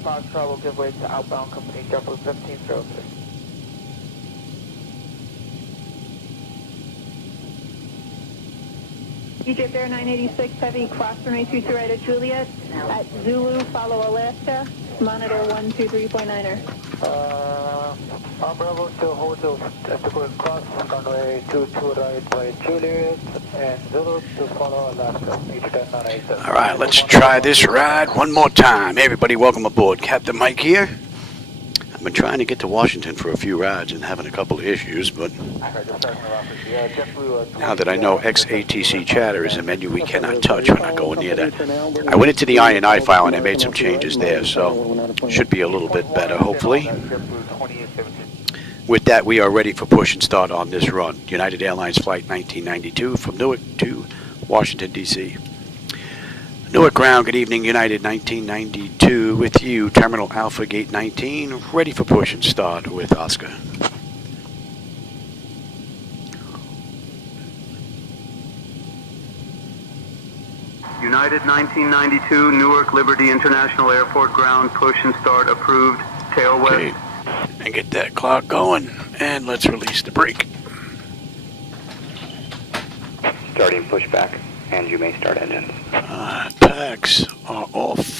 Foxtrot will give way to outbound company JetBlue 1503. Egypt Air 986 Heavy, cross runway 22 right at Juliet, at Zulu, follow Alaska, monitor 123.9er. Bravo still hold to cross runway 22 right by Juliet, and Zulu to follow Alaska, Egypt Air 986. All right, let's try this ride one more time. Hey everybody, welcome aboard. Captain Mike here. I've been trying to get to Washington for a few rides and having a couple of issues, but now that I know ATC Chatter is a menu we cannot touch, we're not going near that. I went into the INI file and I made some changes there, so should be a little bit better, hopefully. With that, we are ready for push and start on this run. United Airlines Flight 1992 from Newark to Washington, D.C. Newark ground, good evening, United 1992 with you, Terminal Alpha Gate 19, ready for push and start with Oscar. United 1992, Newark Liberty International Airport ground, push and start approved, tail west. Okay, and get that clock going, and let's release the brake. Starting pushback, and you may start engines. Packs are off.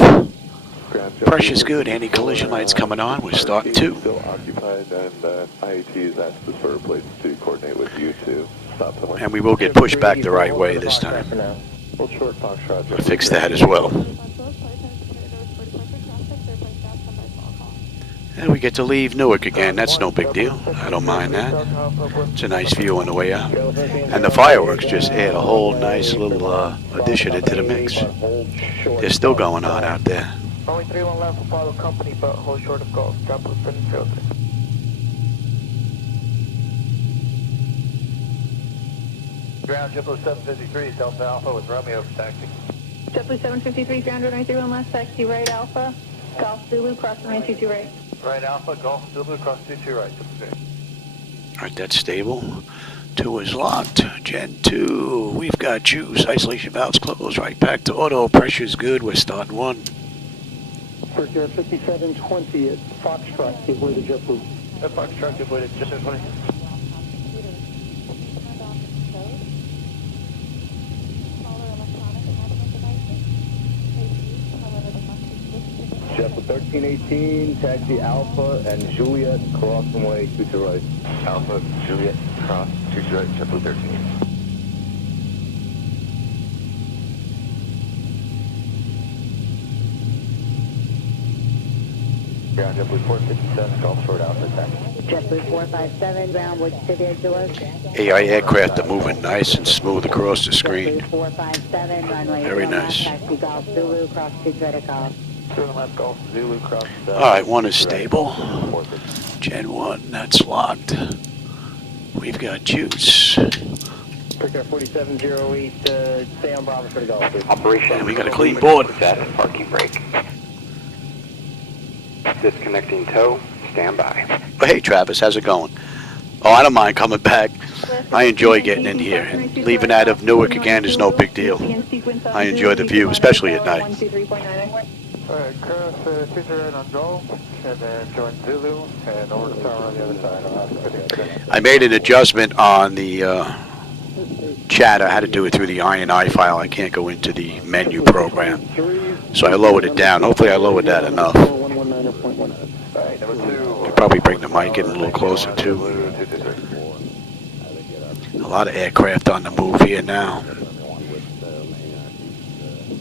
Pressure's good, anti-collision lights coming on, we're starting too. Still occupied, and IAT's asked the sort of place to coordinate with you to stop somewhere. And we will get pushed back the right way this time. We'll short Foxtrot. We'll fix that as well. And we get to leave Newark again, that's no big deal. I don't mind that. It's a nice view on the way out. And the fireworks just add a whole nice little addition into the mix. They're still going on out there. Only 31 left for follow company, but hold short of golf. JetBlue 1503. Ground JetBlue 753, Delta Alpha with Romeo for taxi. JetBlue 753, ground runway 31 left, taxi right Alpha, Golf Zulu, cross runway 22 right. Right Alpha, Golf Zulu, cross 22 right. Alright, that's stable. 2 is locked. Gen 2, we've got juice. Isolation valves closed. Right back to auto. Pressure's good. We're starting 1. For Air 5720 at Foxtrot, give way to JetBlue. At Foxtrot, give way to JetBlue 20. JetBlue 1318, taxi Alpha and Juliet, cross runway 22 right. Alpha, Juliet, cross, 22 right, JetBlue 13. Ground JetBlue 457, Golf Short Alpha, taxi. JetBlue 457, ground, which city are you with? AI aircraft are moving nice and smooth across the screen. JetBlue 457, runway Very nice. taxi Golf Zulu, cross 22 right at Golf. 2 left, Golf Zulu, cross. Alright, 1 is stable. Gen 1, that's locked. We've got juice. Air 4708, stay on Bravo for the Golf. Operation. And we got a clean board. Set parking brake. Disconnecting tow, stand by. Oh, hey Travis, how's it going? Oh, I don't mind coming back. I enjoy getting in here. And leaving out of Newark again is no big deal. I enjoy the view, especially at night. Alright, cross 22 right on Golf, and then join Zulu, and over the tower on the other side. I made an adjustment on the chatter. I had to do it through the INI file. I can't go into the menu program. So I lowered it down. Hopefully I lowered that enough. Alright, number 2. Could probably bring the mic in a little closer too. A lot of aircraft on the move here now.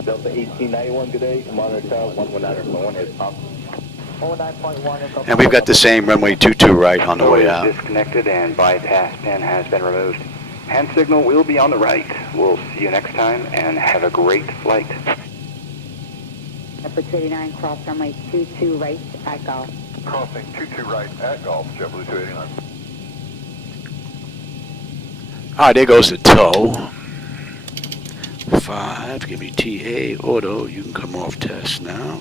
Delta 1891, good day, monitor tower 119.1 is up. 119.1. And we've got the same runway 22 right on the way out. Disconnected and bypass pin has been removed. Hand signal will be on the right. We'll see you next time and have a great flight. JetBlue 289, cross runway 22 right at Golf. Crossing 22 right at Golf, JetBlue 289. Alright, there goes the tow. 5, give me TA, auto, you can come off test now.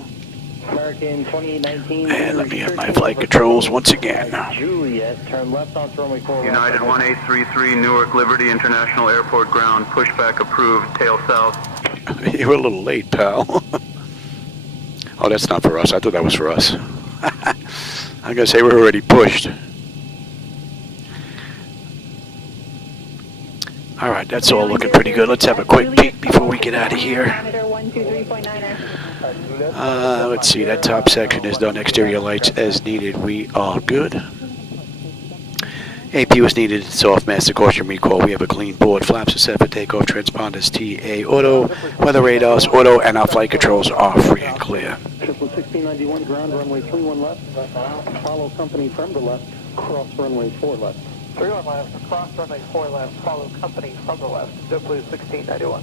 American 2819. And let me have my flight controls once again. Juliet, turn left on runway 4. United 1833, Newark Liberty International Airport ground, pushback approved, tail south. You're a little late, pal. Oh, that's not for us. I thought that was for us. I'm going to say we're already pushed. All right, that's all looking pretty good. Let's have a quick peek before we get out of here. Monitor 123.9er. Let's see, that top section is done. Exterior lights as needed. We are good. AP was needed. Soft master caution recall. We have a clean board. Flaps are set for takeoff. Transponders TA auto. Weather radars auto. And our flight controls are free and clear. 1691 ground runway 31 left. Follow company from the left. Cross runway 4 left. 31 left, cross runway 4 left, follow company from the left, JetBlue 1691.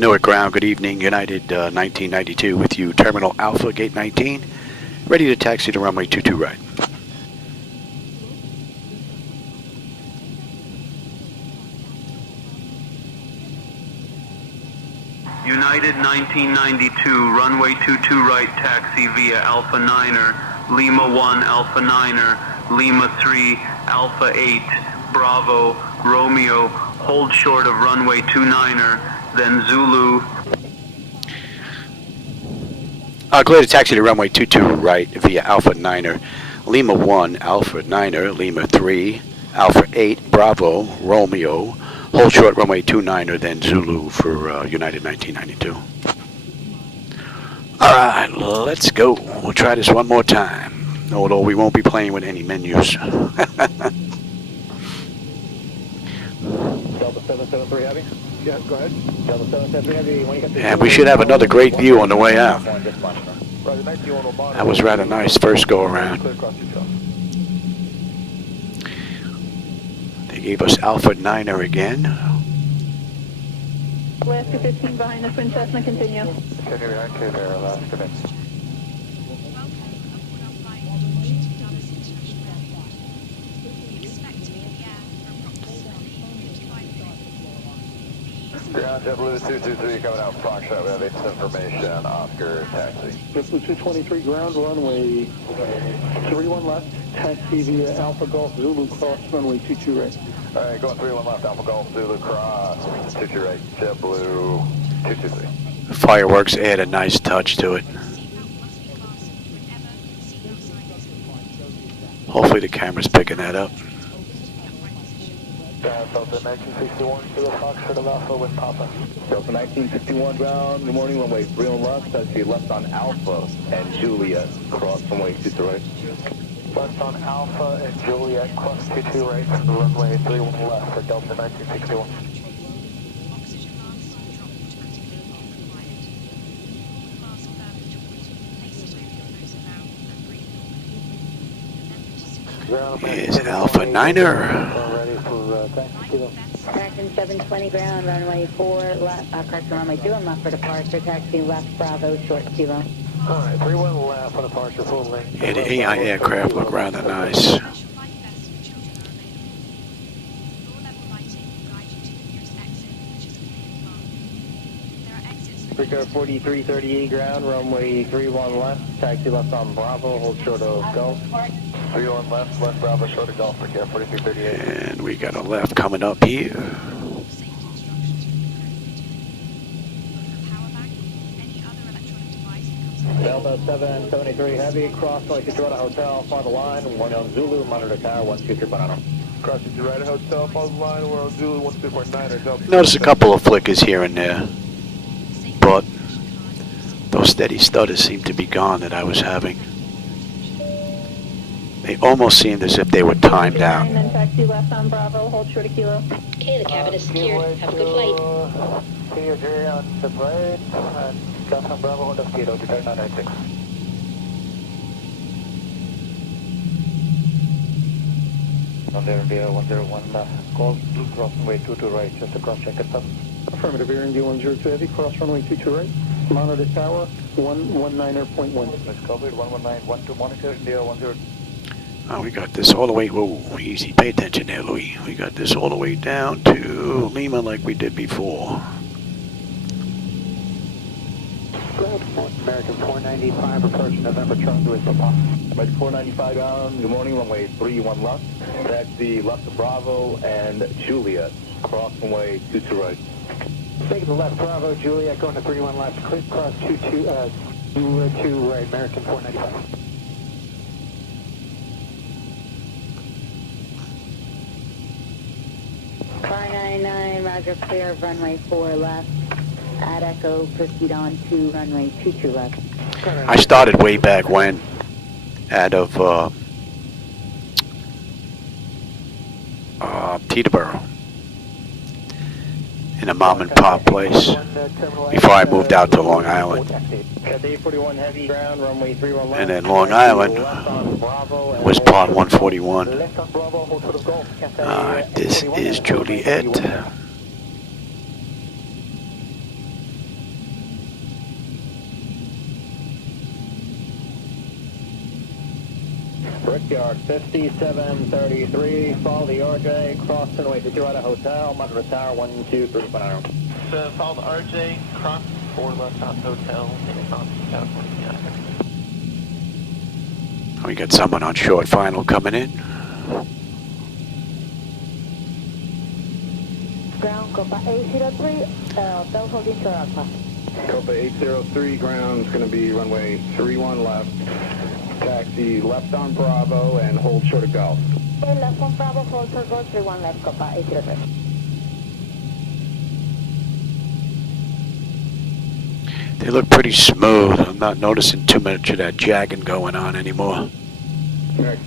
Newark ground, good evening, United 1992 with you, Terminal Alpha, Gate 19, ready to taxi to runway 22 right. United 1992, runway 22 right, taxi via Alpha 9er, Lima 1 Alpha 9er, Lima 3 Alpha 8, Bravo, Romeo, hold short of runway 29er, then Zulu. Clear to taxi to runway 22 right via Alpha 9er, Lima 1 Alpha 9er, Lima 3 Alpha 8, Bravo, Romeo, hold short runway 29er, then Zulu for United 1992. All right, let's go. We'll try this one more time, although we won't be playing with any menus. Delta 773 Heavy? Yeah, go ahead. Delta 773 Heavy, when you get the... And we should have another great view on the way out. That was rather nice first go around. They gave us Alpha 9er again. Alaska 15 behind the Twin Cessna, continue. Okay, there, Alaska 15. Ground JetBlue 223 coming out Foxtrot. We have information. Oscar taxi. JetBlue 223 ground runway 31 left. Taxi via Alpha Golf Zulu cross runway 22 right. All right, going 31 left. Alpha Golf Zulu cross 22 right. JetBlue 223. Fireworks add a nice touch to it. Hopefully the camera's picking that up. Delta 1961 to the Foxtrot of Alpha with Papa. Delta 1961 ground, good morning, runway 31 left, taxi left on Alpha and Juliet, cross runway 22 right. Left on Alpha and Juliet, cross 22 right from the runway 31 left for Delta 1961. Here's Alpha 9er. American 720 ground, runway 4 left, correction, runway 2 and left for departure, taxi left, Bravo, short kilo. Alright, 31 left on departure, full length. Yeah, the AI aircraft look rather nice. Rico 4338 ground, runway 31 left, taxi left on Bravo, hold short of Gulf. 31 left, left Bravo, short of Golf, Rico 4338. And we got a left coming up here. Delta 773 Heavy, cross like Detroit Hotel, follow the line, 1 on Zulu, monitor tower, 123 banana. Crossing to right hotel, follow the line, we're on Zulu 124.9 Delta. Notice a couple of flickers here and there, but those steady stutters seem to be gone that I was having. They almost seemed as if they were timed out. And then taxi left on Bravo, hold short of kilo. Okay, the cabin is secured. Have a good flight. KEWR on the right, and left on Bravo, hold of kilo to 996. On there, India 101 left, call blue cross runway 22 right, just across check it up. Affirmative, Air India 102 Heavy, cross runway 22 right. Monitor tower 119.1. Let's cover it, 119.12, monitor India 10. Oh, we got this all the way, whoa, easy, pay attention there, Louis. We got this all the way down to Lima like we did before. American 495 approaching November Charlie with Papa. American 495 down, good morning, runway 31 left, taxi left to Bravo and Juliet, cross runway 22 right. Taking the left, Bravo, Juliet, going to 31 left, clear cross 22 right, American 495. Car 99, roger, clear of runway 4 left. At Echo, proceed on to runway 22 left. I started way back when, out of Teterboro, in a mom and pop place, before I moved out to Long Island. And then Long Island was part 141. This is Juliet. Brickyard 5733, follow the RJ, cross runway 22 right at hotel, monitor tower 123 So follow the RJ, cross 4 left out hotel, and cross California. We got someone on short final coming in. Ground, Copa 803, hotel holding to Alpha. Copa 803, ground's going to be runway 31 left, taxi left on Bravo and hold short of Golf. Okay, left on Bravo, hold short Golf, 31 left, Copa 803. They look pretty smooth. I'm not noticing too much of that jagging going on anymore.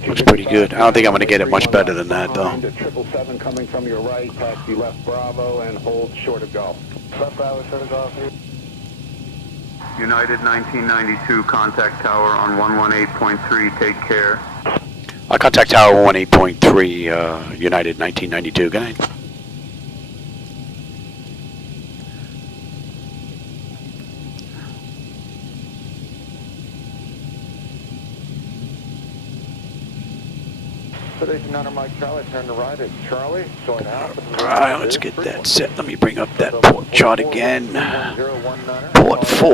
Looks pretty good. I don't think I'm going to get it much better than that, though. 777 coming from your right, taxi left Bravo and hold short of Golf. Left Bravo, short of Golf here. United 1992, contact tower on 118.3, take care. Contact tower 118.3, United 1992. Good night. Station under Mike Charlie, turn to right at Charlie, join out. Alright, let's get that set. Let me bring up that port chart again. Port 4.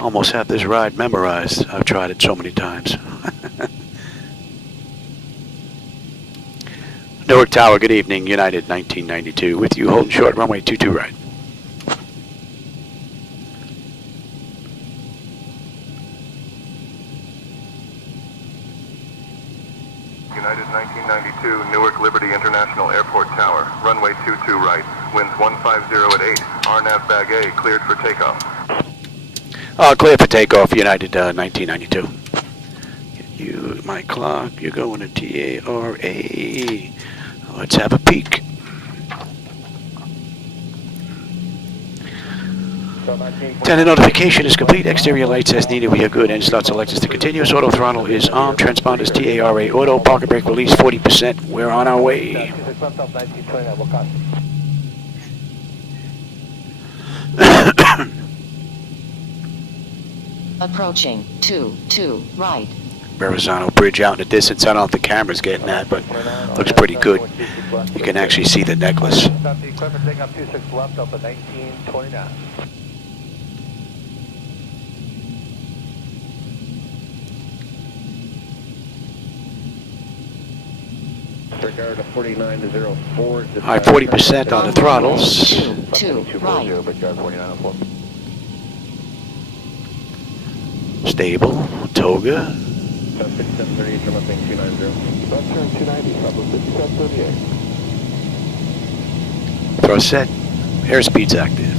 Almost have this ride memorized. I've tried it so many times. Newark Tower, good evening. United 1992 with you, holding short, runway 22 right. United 1992, Newark Liberty International Airport Tower, runway 22 right, winds 150 at 8, RNAV bag A, cleared for takeoff. Clear for takeoff, United 1992. Get you my clock, you're going to TARA. Let's have a peek. Tender notification is complete. Exterior lights as needed. We are good. End slot selectors to continuous. Auto throttle is on. Transponders TARA. Auto parking brake release 40%. We're on our way. Approaching 22 right. Verrazano Bridge out in the distance. I don't know if the camera's getting that, but looks pretty good. You can actually see the necklace. Stop the equipment, take up 26 left, up at 1929. Regard to 49 to 04. High 40% on the throttles. 2 right. Stable. Toga. 5738, come up in 290. Left turn 290, level 5738. Thrust set. Airspeed's active.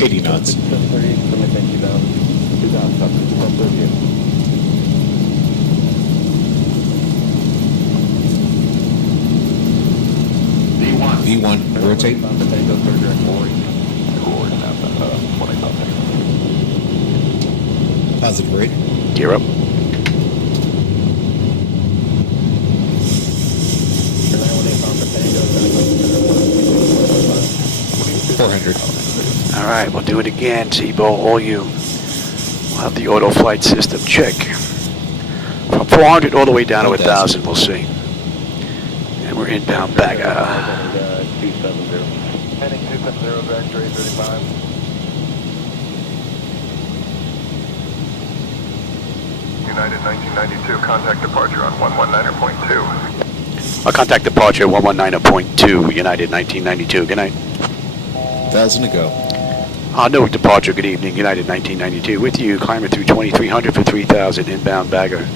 80 knots. 5738, come up in 2000. 2000, 5738. V1, rotate. Positive rate. Gear up. All right, we'll do it again. Zibo, all you. We'll have the auto flight system check. From 400 all the way down to 1,000, we'll see. And we're inbound back. Heading 270, back 335. United 1992, contact departure on 119.2. I'll contact departure 119.2, United 1992. Good night. 1,000 to go. Newark departure, good evening, United 1992. With you, climbing through 2300 for 3000, inbound bagger.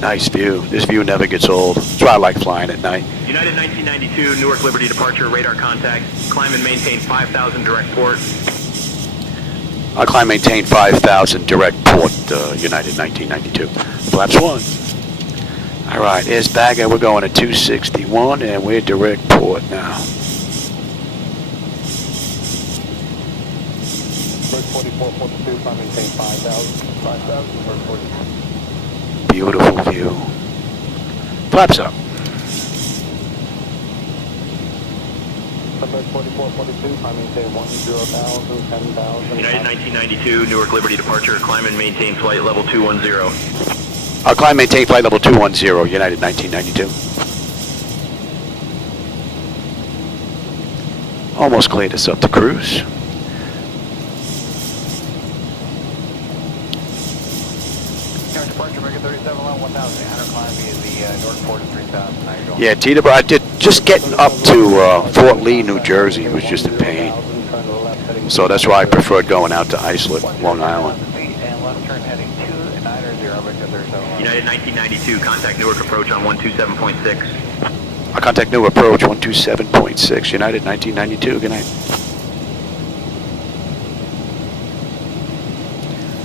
Nice view. This view never gets old. That's why I like flying at night. United 1992, Newark Liberty departure, radar contact. Climb and maintain 5,000 direct port. I'll climb maintain 5,000 direct port, United 1992. Flaps 1. All right, here's bagger. We're going at 261, and we're direct port now. Bird 4442, climb maintain 5,000, bird 44. Beautiful view. Flaps up. Bird 4442, climb maintain 10,000, 10,000. United 1992, Newark Liberty departure, climb and maintain flight level 210. I'll climb maintain flight level 210, United 1992. Almost cleared us up to cruise. Departure, American 37, 1,800, climb via the Newark port of 3,000. Yeah, Teeter, I did just getting up to Fort Lee, New Jersey was just a pain. So that's why I preferred going out to Islip, Long Island. United 1992, contact Newark approach on 127.6. I'll contact Newark approach 127.6, United 1992. Good night.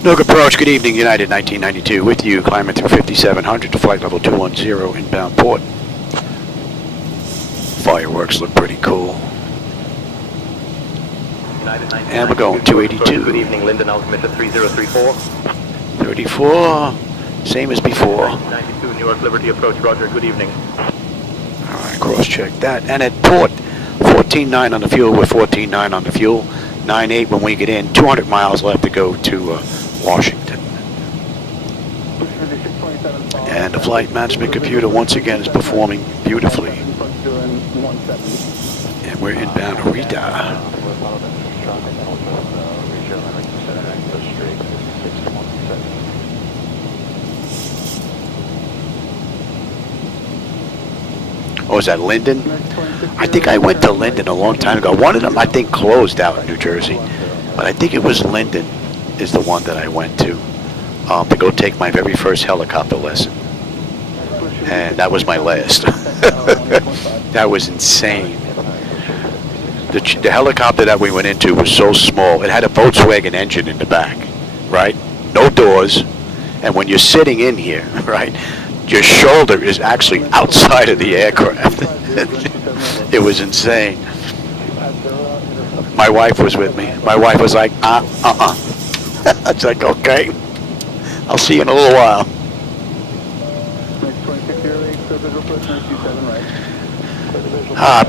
Newark approach, good evening, United 1992. With you, climbing through 5,700 to flight level 210, inbound port. Fireworks look pretty cool. And we're going 282. Good evening, Linden, altimeter 3034. 34, same as before. 92, Newark Liberty approach, roger, good evening. All right, cross-check that. And at port, 14.9 on the fuel. We're 14.9 on the fuel. 9.8 when we get in. 200 miles left to go to Washington. And the flight management computer once again is performing beautifully. And we're inbound Rita. Oh, is that Linden? I think I went to Linden a long time ago. One of them, I think, closed out in New Jersey. But I think it was Linden is the one that I went to go take my very first helicopter lesson. And that was my last. That was insane. The helicopter that we went into was so small. It had a Volkswagen engine in the back, right? No doors. And when you're sitting in here, right, your shoulder is actually outside of the aircraft. It was insane. My wife was with me. My wife was like, I was like, okay, I'll see you in a little while.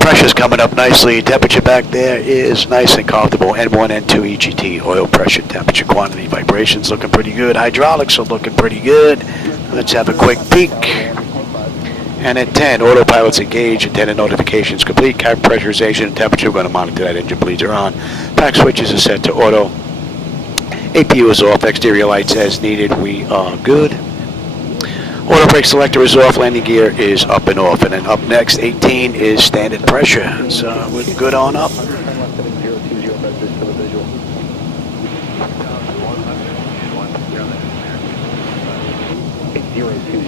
Pressure's coming up nicely. Temperature back there is nice and comfortable. N1, N2, EGT, oil pressure, temperature, quantity, vibrations looking pretty good. Hydraulics are looking pretty good. Let's have a quick peek. And at 10, autopilot's engaged, antenna notifications complete, cabin pressurization and temperature. We're going to monitor that. Engine bleeds are on. Pack switches are set to auto. APU is off. Exterior lights as needed. We are good. Auto brake selector is off. Landing gear is up and off. And then up next, 18 is standard pressure. So we're good on up.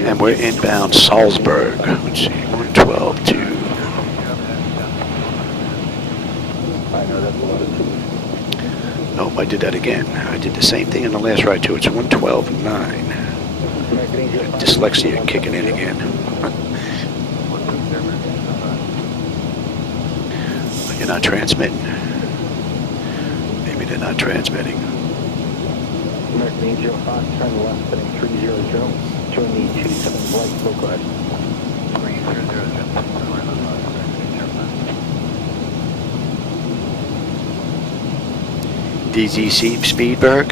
And we're inbound Salzburg. Let's see, 112 to. Nope, I did that again. I did the same thing in the last ride too. It's 112.9. Dyslexia kicking in again. You're not transmitting. Maybe they're not transmitting. American Angel 5, turn left, heading 300. Join the 27 flight, local head. 300. DZC Speedberg.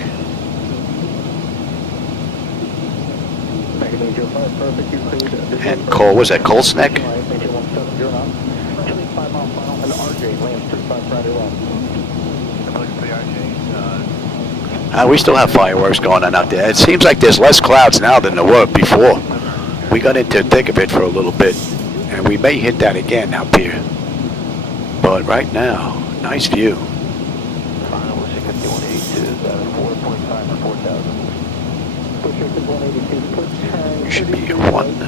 American Angel 5, perfect. You cleared. And Cole, was that Colesneck? 5 mile final, and RJ lands 35 Friday long. We still have fireworks going on out there. It seems like there's less clouds now than there were before. We got into the thick of it for a little bit, and we may hit that again up here. But right now, nice view. Should be one.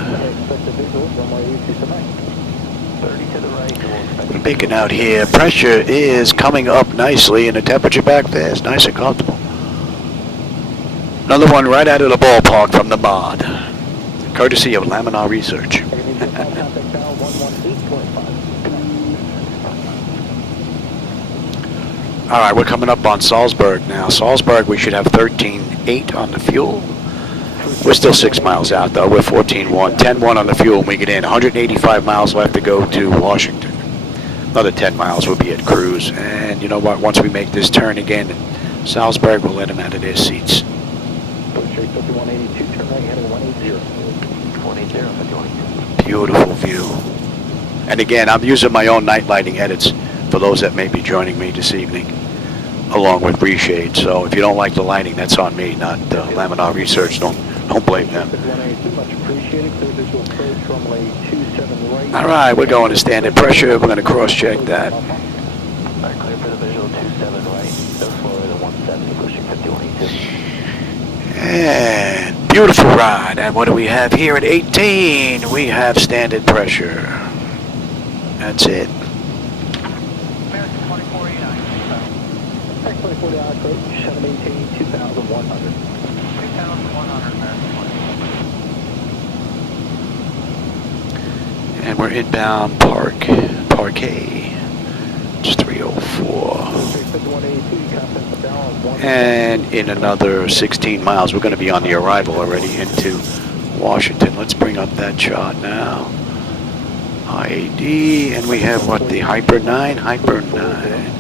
We're making out here. Pressure is coming up nicely, and the temperature back there is nice and comfortable. Another one right out of the ballpark from the mod, courtesy of Laminar Research. All right, we're coming up on Salzburg now. Salzburg, we should have 13.8 on the fuel. We're still 6 miles out, though. We're 14.1, 10.1 on the fuel when we get in. 185 miles left to go to Washington. Another 10 miles will be at cruise. And you know what? Once we make this turn again, Salzburg will let them out of their seats. Beautiful view. And again, I'm using my own night lighting edits for those that may be joining me this evening, along with reshade. So if you don't like the lighting, that's on me, not Laminar Research. Don't blame them. All right, we're going to standard pressure. We're going to cross-check that. Clear for the visual 27 right. So slower than 170, pushing 5182. And beautiful ride. And what do we have here at 18? We have standard pressure. That's it. American 2489. 2489, approach, 718, 2100. 2100, American 24. And we're inbound Parque. It's 304. And in another 16 miles, we're going to be on the arrival already into Washington. Let's bring up that chart now. IAD, and we have what, the Hyper 9? Hyper 9.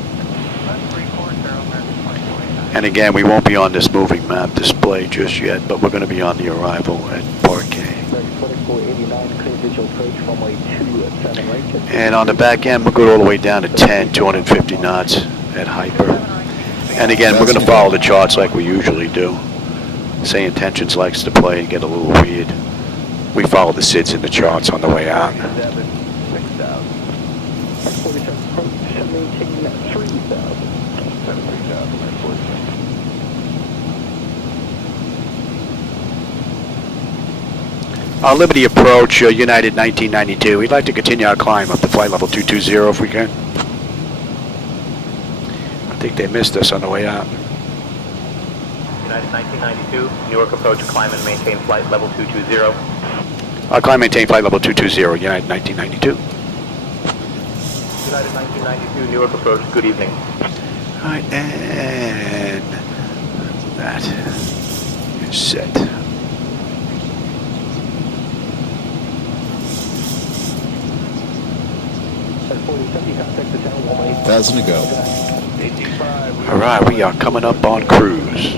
And again, we won't be on this moving map display just yet, but we're going to be on the arrival at Parque. And on the back end, we'll go all the way down to 10, 250 knots at Hyper. And again, we're going to follow the charts like we usually do. SayIntentions likes to play and get a little weird. We follow the SIDS in the charts on the way out. Liberty approach, United 1992. We'd like to continue our climb up to flight level 220 if we can. I think they missed us on the way out. United 1992, Newark approach, climb and maintain flight level 220. Climb and maintain flight level 220, United 1992. United 1992, Newark approach, good evening. All right, and that is set. Thousand to go. All right, we are coming up on cruise.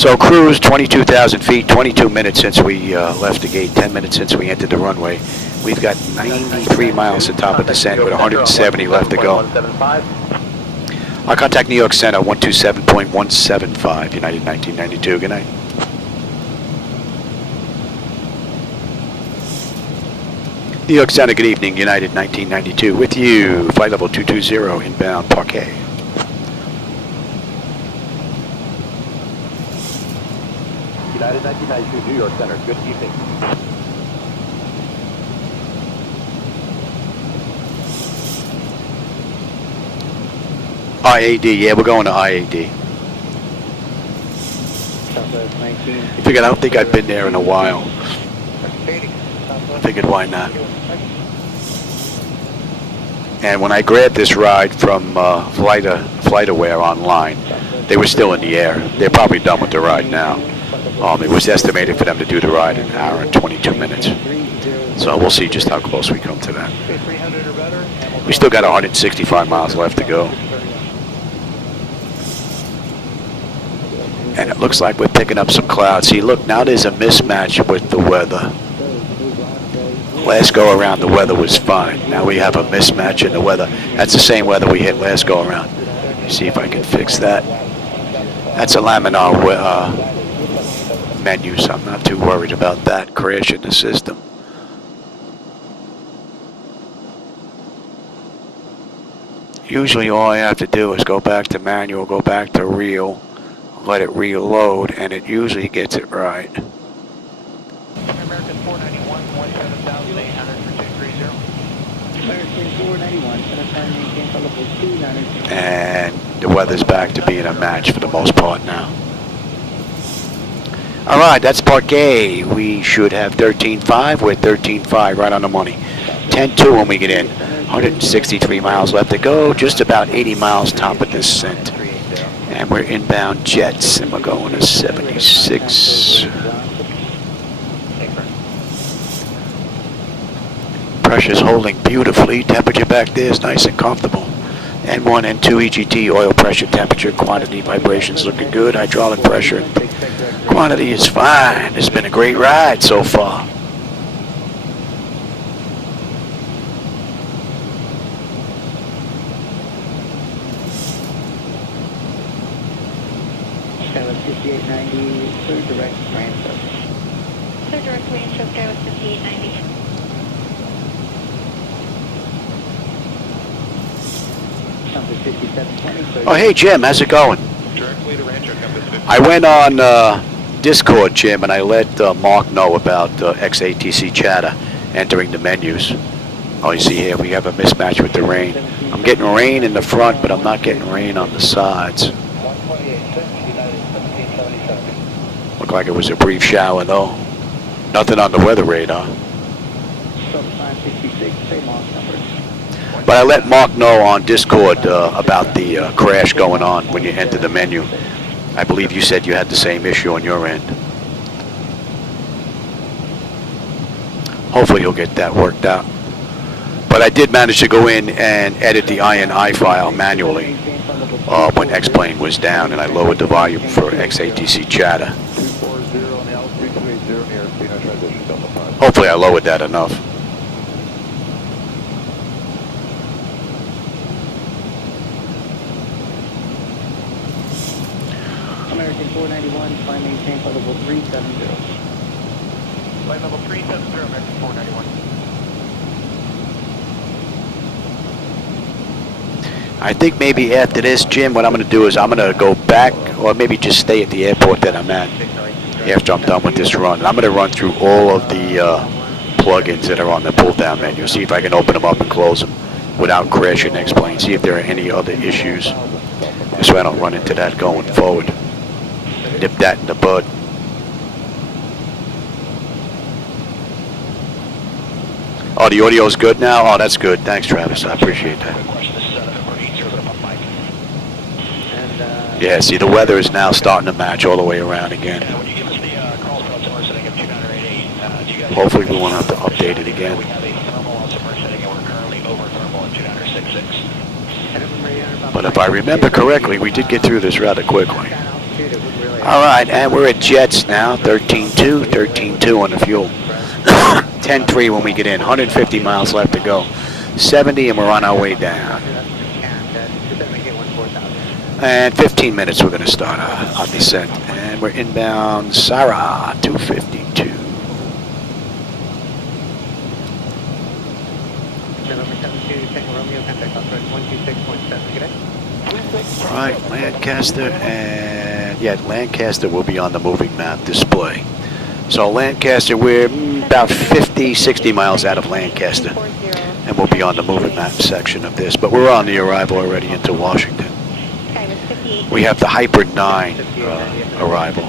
So cruise, 22,000 feet, 22 minutes since we left the gate, 10 minutes since we entered the runway. We've got 93 miles to top of descent with 170 left to go. I'll contact New York Center, 127.175, United 1992. Good night. New York Center, good evening, United 1992. With you, flight level 220, inbound Parque. United 1992, New York Center, good evening. IAD, yeah, we're going to IAD. Figured, I don't think I've been there in a while. Figured, why not? And when I grabbed this ride from FlightAware online, they were still in the air. They're probably done with the ride now. It was estimated for them to do the ride in an hour and 22 minutes. So we'll see just how close we come to that. We still got 165 miles left to go. And it looks like we're picking up some clouds. See, look, now there's a mismatch with the weather. Last go around, the weather was fine. Now we have a mismatch in the weather. That's the same weather we hit last go around. See if I can fix that. That's a Laminar menu, so I'm not too worried about that crashing the system. Usually all I have to do is go back to manual, go back to reel, let it reload, and it usually gets it right. American 491, 17,800 for 230. American 491, maintain for level 290. And the weather's back to being a match for the most part now. All right, that's Parque. We should have 13.5. We're 13.5, right on the money. 10.2 when we get in. 163 miles left to go. Just about 80 miles top of descent. And we're inbound jets, and we're going to 76. Pressure's holding beautifully. Temperature back there is nice and comfortable. N1, N2, EGT, oil pressure, temperature, quantity, vibrations looking good. Hydraulic pressure, quantity is fine. It's been a great ride so far. Skywest 5890, third direct transfer. Third direct range, Skywest 5890. Oh, hey, Jim, how's it going? I went on Discord, Jim, and I let Mark know about ATC Chatter entering the menus. Oh, you see here, we have a mismatch with the rain. I'm getting rain in the front, but I'm not getting rain on the sides. Looked like it was a brief shower, though. Nothing on the weather radar. But I let Mark know on Discord about the crash going on when you enter the menu. I believe you said you had the same issue on your end. Hopefully he'll get that worked out. But I did manage to go in and edit the INI file manually when X-Plane was down, and I lowered the volume for ATC Chatter. Hopefully I lowered that enough. American 491, fly maintain for level 370. Flight level 370, American 491. I think maybe after this, Jim, what I'm going to do is I'm going to go back, or maybe just stay at the airport that I'm at after I'm done with this run. And I'm going to run through all of the plugins that are on the pull-down menu, see if I can open them up and close them without crashing X-Plane, see if there are any other issues, so I don't run into that going forward. Nip that in the bud. Oh, the audio's good now? Oh, that's good. Thanks, Travis. I appreciate that. Yeah, see, the weather is now starting to match all the way around again. Hopefully we won't have to update it again. But if I remember correctly, we did get through this rather quickly. All right, and we're at jets now, 13.2, 13.2 on the fuel. 10.3 when we get in, 150 miles left to go. 70 and we're on our way down. And 15 minutes we're going to start our descent. And we're inbound Sarah, 252. All right, Lancaster, and yeah, Lancaster will be on the moving map display. So Lancaster, we're about 50, 60 miles out of Lancaster, and we'll be on the moving map section of this, but we're on the arrival already into Washington. We have the Hyper 9 arrival,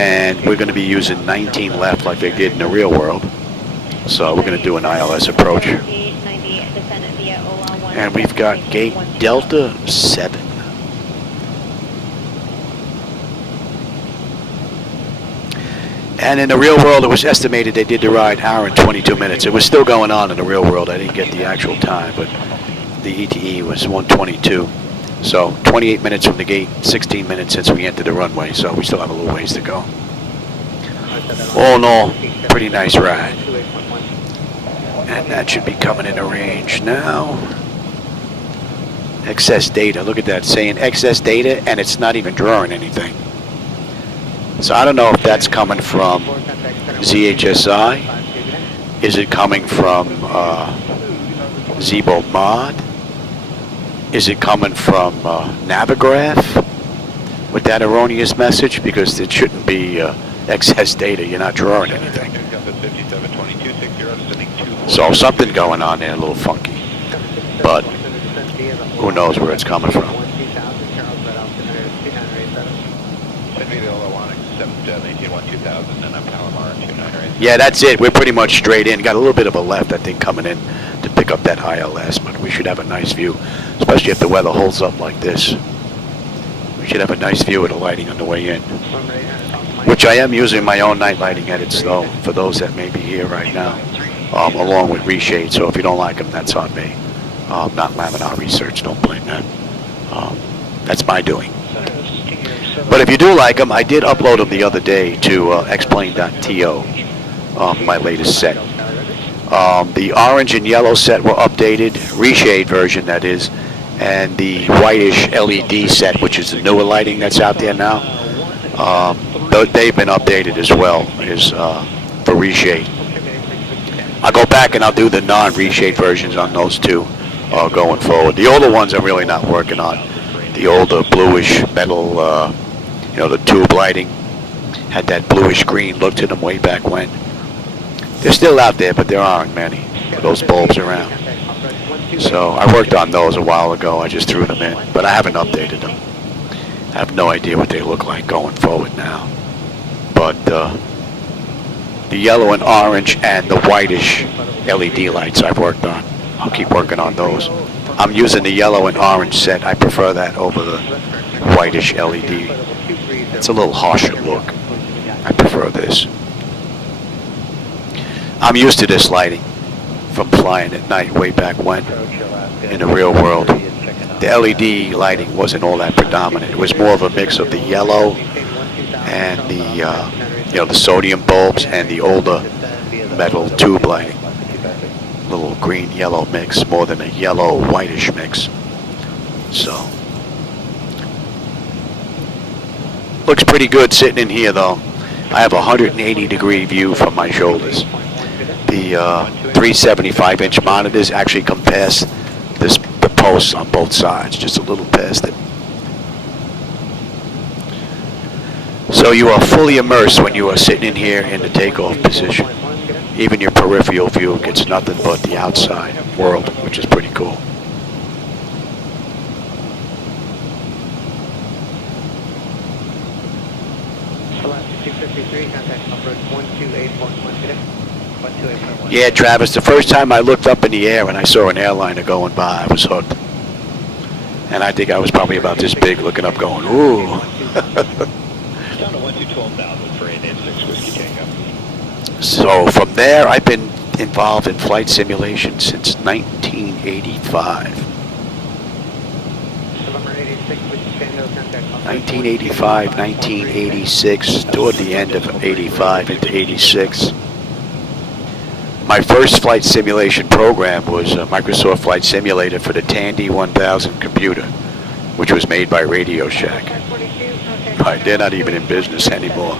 and we're going to be using 19 left like they did in the real world. So we're going to do an ILS approach. And we've got gate Delta 7. And in the real world, it was estimated they did the ride hour and 22 minutes. It was still going on in the real world. I didn't get the actual time, but the ETE was 1:22. So 28 minutes from the gate, 16 minutes since we entered the runway. So we still have a little ways to go. All in all, pretty nice ride. And that should be coming into range now. Excess data. Look at that, saying excess data, and it's not even drawing anything. So I don't know if that's coming from ZHSI. Is it coming from Zibomod? Is it coming from Navigraph with that erroneous message? Because it shouldn't be excess data. You're not drawing anything. So something going on there, a little funky. But who knows where it's coming from. Yeah, that's it. We're pretty much straight in. Got a little bit of a left, I think, coming in to pick up that ILS, but we should have a nice view, especially if the weather holds up like this. We should have a nice view of the lighting on the way in, which I am using my own night lighting edits, though, for those that may be here right now, along with reshade. So if you don't like them, that's on me. Not Laminar Research, don't blame that. That's my doing. But if you do like them, I did upload them the other day to X-Plane.to, my latest set. The orange and yellow set were updated, reshade version that is, and the whitish LED set, which is the newer lighting that's out there now, they've been updated as well as for reshade. I'll go back and I'll do the non-reshade versions on those two going forward. The older ones I'm really not working on. The older bluish metal, the tube lighting had that bluish green look to them way back when. They're still out there, but there aren't many of those bulbs around. So I worked on those a while ago. I just threw them in, but I haven't updated them. I have no idea what they look like going forward now. But the yellow and orange and the whitish LED lights I've worked on. I'll keep working on those. I'm using the yellow and orange set. I prefer that over the whitish LED. It's a little harsher look. I prefer this. I'm used to this lighting from flying at night way back when in the real world. The LED lighting wasn't all that predominant. It was more of a mix of the yellow and the sodium bulbs and the older metal tube lighting. Little green-yellow mix more than a yellow-whitish mix. So looks pretty good sitting in here, though. I have a 180-degree view from my shoulders. The 375-inch monitors actually come past the posts on both sides, just a little past it. So you are fully immersed when you are sitting in here in the takeoff position. Even your peripheral view gets nothing but the outside world, which is pretty cool. Yeah, Travis, the first time I looked up in the air and I saw an airliner going by, I was hooked. And I think I was probably about this big looking up going, ooh. Down to 12,000 for 886 Whiskey Tango. So from there, I've been involved in flight simulation since 1985. 1985, 1986, toward the end of 85 into 86. My first flight simulation program was a Microsoft Flight Simulator for the Tandy 1000 computer, which was made by Radio Shack. Right, they're not even in business anymore.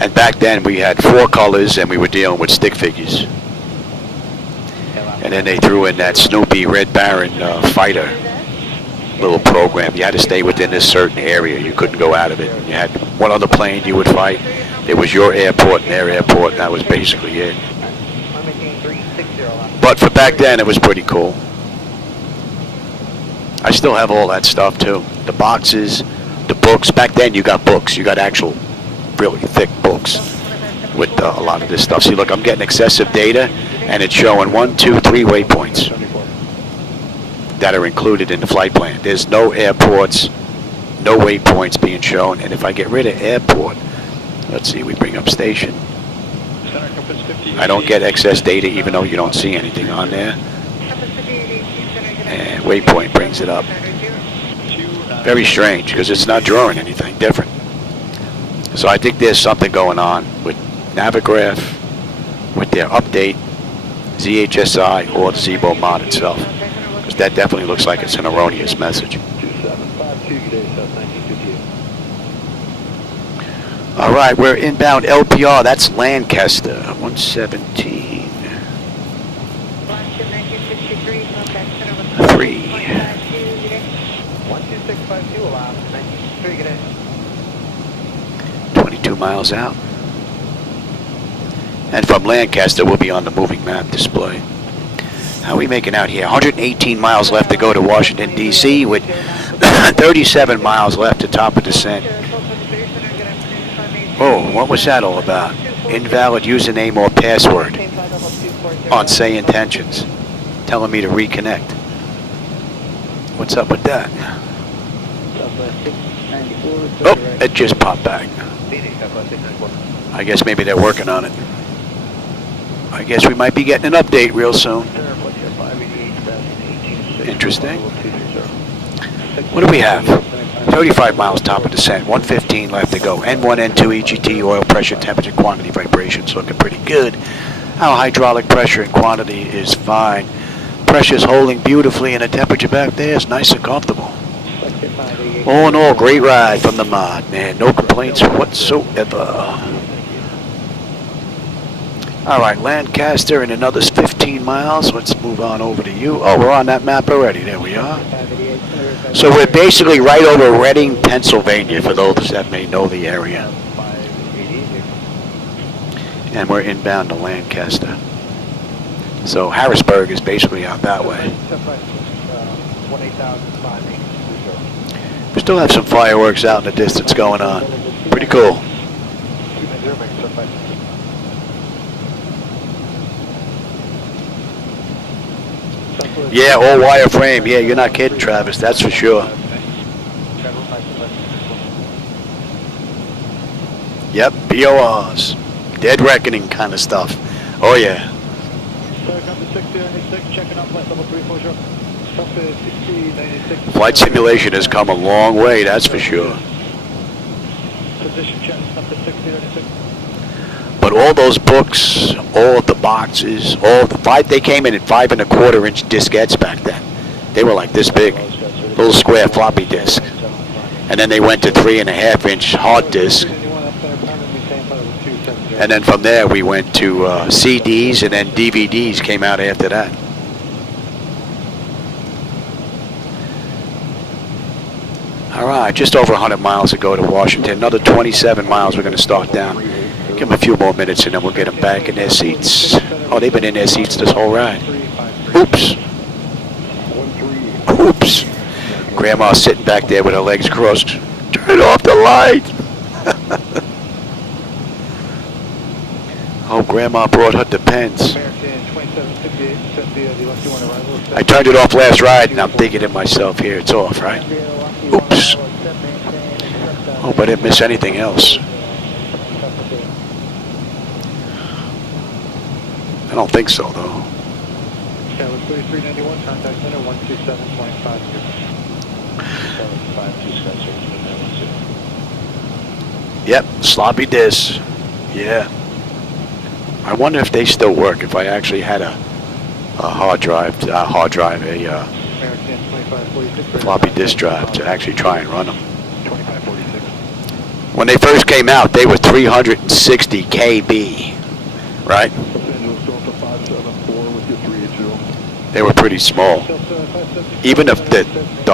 And back then we had 4 colors and we were dealing with stick figures. And then they threw in that Snoopy Red Baron fighter little program. You had to stay within this certain area. You couldn't go out of it. You had one other plane you would fight. It was your airport and their airport, and that was basically it. But for back then, it was pretty cool. I still have all that stuff too. The boxes, the books. Back then, you got books. You got actual really thick books with a lot of this stuff. See, look, I'm getting excessive data, and it's showing 1, 2, 3 waypoints that are included in the flight plan. There's no airports, no waypoints being shown, and if I get rid of airport, let's see, we bring up station. I don't get excess data even though you don't see anything on there. And waypoint brings it up. Very strange, because it's not drawing anything different. So I think there's something going on with Navigraph with their update, ZHSI or the Zibomod itself, because that definitely looks like it's an erroneous message. 2752, good day, South 1958. All right, we're inbound LPR. That's Lancaster, 117. 3. 12652 allowed, 93, good day. 22 miles out. And from Lancaster, we'll be on the moving map display. How are we making out here? 118 miles left to go to Washington, D.C. with 37 miles left to top of descent. Oh, what was that all about? Invalid username or password on SayIntentions, telling me to reconnect. What's up with that? Oh, it just popped back. I guess maybe they're working on it. I guess we might be getting an update real soon. Interesting. What do we have? 35 miles top of descent, 115 left to go. N1, N2, EGT, oil pressure, temperature, quantity, vibrations looking pretty good. Our hydraulic pressure and quantity is fine. Pressure's holding beautifully, and the temperature back there is nice and comfortable. All in all, great ride from the mod, man. No complaints whatsoever. All right, Lancaster in another 15 miles. Let's move on over to you. Oh, we're on that map already. There we are. So we're basically right over Reading, Pennsylvania, for those that may know the area. And we're inbound to Lancaster. So Harrisburg is basically out that way. We still have some fireworks out in the distance going on. Pretty cool. Yeah, all wireframe. Yeah, you're not kidding, Travis. That's for sure. Yep, BORs. Dead reckoning kind of stuff. Oh, yeah. Flight simulation has come a long way, that's for sure. But all those books, all of the boxes, they came in at 5 1/4-inch diskettes back then. They were like this big, little square floppy disk. And then they went to 3 1/2-inch hard disk. And then from there we went to CDs, and then DVDs came out after that. All right, just over 100 miles to go to Washington. Another 27 miles we're going to start down. Give them a few more minutes and then we'll get them back in their seats. Oh, they've been in their seats this whole ride. Oops. Oops. Grandma's sitting back there with her legs crossed. Turn off the light. Oh, Grandma brought her Depends. I turned it off last ride and I'm thinking to myself, here, it's off, right? Oops. Oh, but I didn't miss anything else. I don't think so, though. Tower 3391, contact center 127.52. Yep, sloppy disk. Yeah. I wonder if they still work, if I actually had a hard drive, a floppy disk drive to actually try and run them. When they first came out, they were 360 KB, right? They were pretty small. Even if the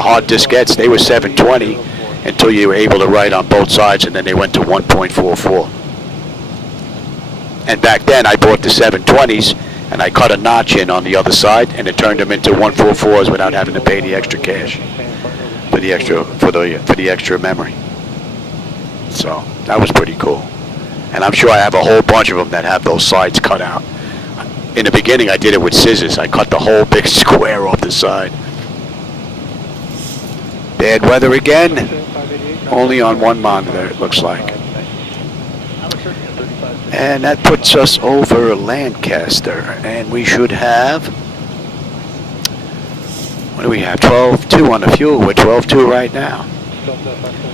hard diskettes, they were 720 until you were able to write on both sides, and then they went to 1.44. And back then, I bought the 720s, and I cut a notch in on the other side, and it turned them into 144s without having to pay the extra cash for the extra memory. So that was pretty cool. And I'm sure I have a whole bunch of them that have those sides cut out. In the beginning, I did it with scissors. I cut the whole big square off the side. Bad weather again. Only on one monitor, it looks like. And that puts us over Lancaster. And we should have, what do we have? 12.2 on the fuel. We're 12.2 right now.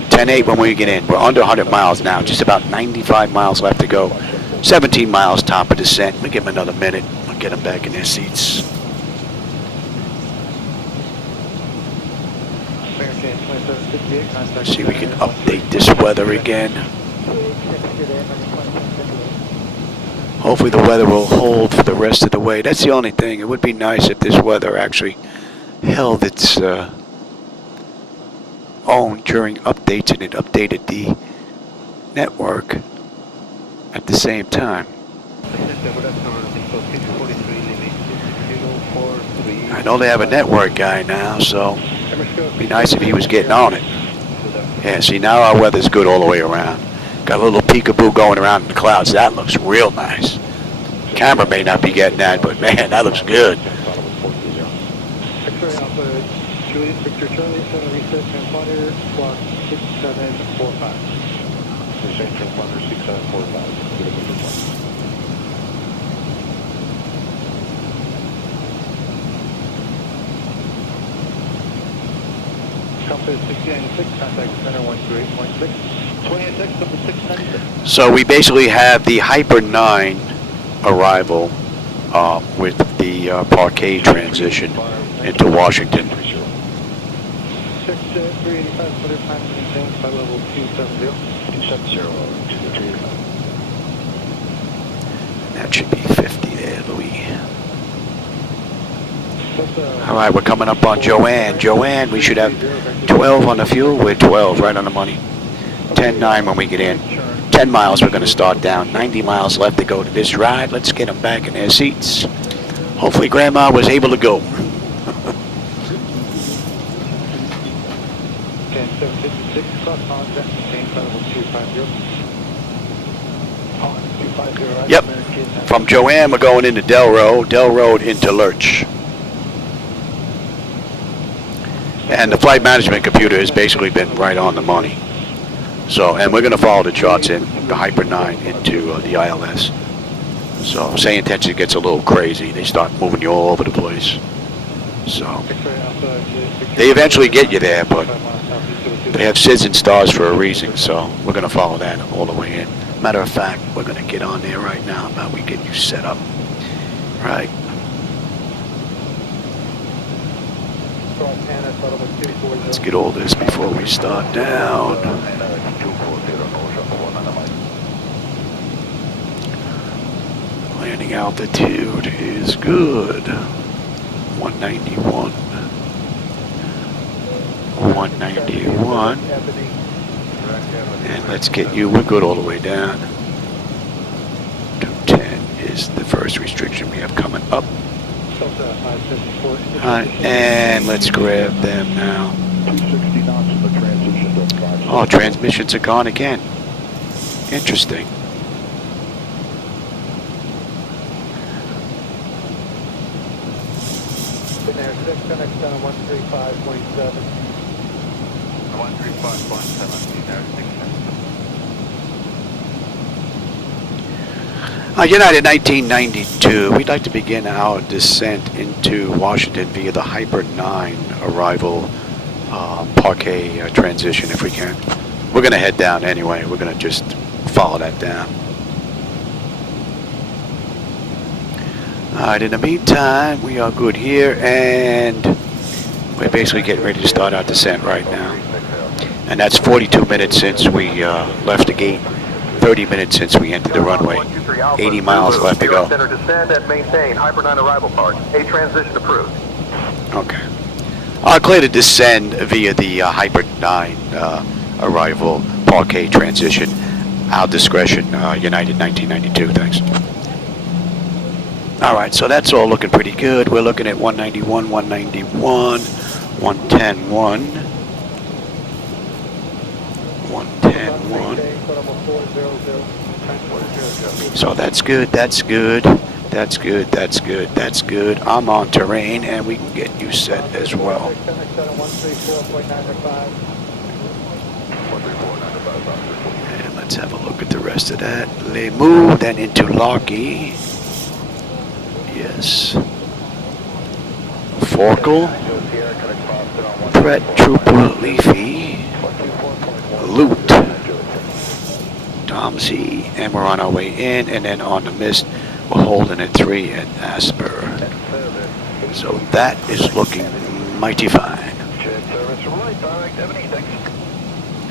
10.8 when we get in. We're under 100 miles now. Just about 95 miles left to go 17 miles top of descent. We'll give them another minute. We'll get them back in their seats. See if we can update this weather again. Hopefully the weather will hold for the rest of the way. That's the only thing. It would be nice if this weather actually held its own during updates and it updated the network at the same time. I know they have a network guy now, so it'd be nice if he was getting on it. Yeah, see, now our weather's good all the way around. Got a little peekaboo going around in the clouds. That looks real nice. Camera may not be getting that, but man, that looks good. Victor Charlie, Center Research Transponder, squawk 6745. Research Transponder 6745. Compass 696, contact center 128.6. 286, compass 696. So we basically have the Hyper 9 arrival with the PARKE transition into Washington. 385, clear time to maintain, flight level 270. 270, That should be 50 there, Louis. All right, we're coming up on Joanne. Joanne, we should have 12 on the fuel. We're 12, right on the money. 10-9 when we get in. 10 miles, we're going to start down. 90 miles left to go to this ride. Let's get them back in their seats. Hopefully Grandma was able to go. 756, cross contact, maintain, flight level 250. Yep. From Joanne, we're going into Del Road into Lurch. And the flight management computer has basically been right on the money. So, and we're going to follow the charts in the Hyper 9 into the ILS. So, SayIntentions gets a little crazy. They start moving you all over the place. So, they eventually get you there, but they have SIDS and stars for a reason. So, we're going to follow that all the way in. Matter of fact, we're going to get on there right now about we get you set up. Right. Let's get all this before we start down. Landing altitude is good. 191. 191. And let's get you, we're good all the way down. 210 is the first restriction we have coming up. Alright, and let's grab them now. Oh, transmissions are gone again. Interesting. Been there, 6 connects down 135.7. 135.7. United 1992, we'd like to begin our descent into Washington via the Hyper 9 arrival PARKE transition if we can. We're going to head down anyway. We're going to just follow that down. Alright, in the meantime, we are good here, and we're basically getting ready to start our descent right now. And that's 42 minutes since we left the gate, 30 minutes since we entered the runway, 80 miles left to go. Center descend and maintain Hyper 9 arrival park. A transition approved. Okay. I'll clear to descend via the Hyper 9 arrival PARKE transition. Our discretion, United 1992, thanks. Alright, so that's all looking pretty good. We're looking at 191, 191, 110, 1. 110, 1. So that's good, that's good, that's good, that's good, that's good. I'm on terrain and we can get you set as well. And let's have a look at the rest of that. Les move, then into Larky. Yes. Forkle. Pret, Trooper, Leafy. Loot. Tom C, and we're on our way in, and then on the mist, we're holding at 3 at Asper. So that is looking mighty fine.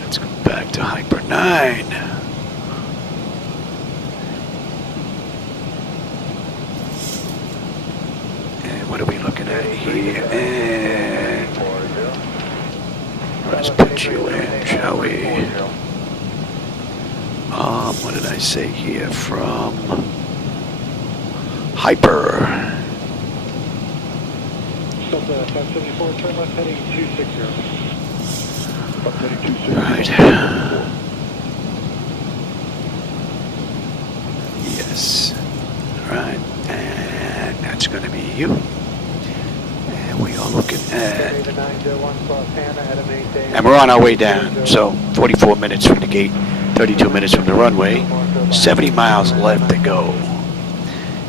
Let's go back to Hyper 9. And what are we looking at here? And let's put you in, shall we? What did I say here? From Hyper. $574, turn left heading 260. Right. Yes. Right. And that's going to be you. And we are looking at... And we're on our way down. So 44 minutes from the gate, 32 minutes from the runway, 70 miles left to go.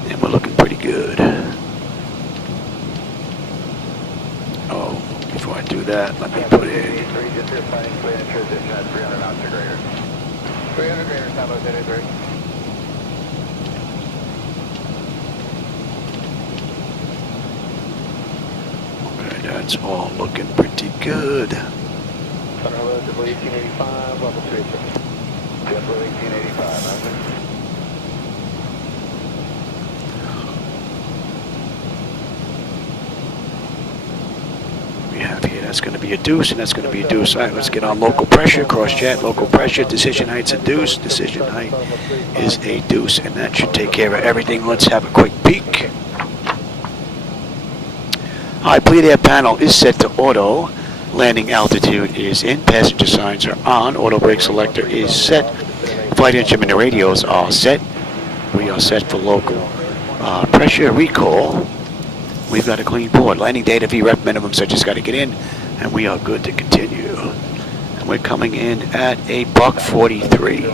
And we're looking pretty good. Oh, before I do that, let me put in... 300 graders, time located, great. Okay, that's all looking pretty good. Thunder load to 1885, level 3. JetBlue 1885, over. We have here, that's going to be a deuce, and that's going to be a deuce. All right, let's get on local pressure, cross jet, local pressure, decision height's a deuce, decision height is a deuce, and that should take care of everything. Let's have a quick peek. All right, bleed air panel is set to auto. Landing altitude is in, passenger signs are on, auto brake selector is set, flight instrument and radios are set. We are set for local pressure recall. We've got a clean board. Landing data VREF minimum, so just got to get in, and we are good to continue. And we're coming in at a buck 43.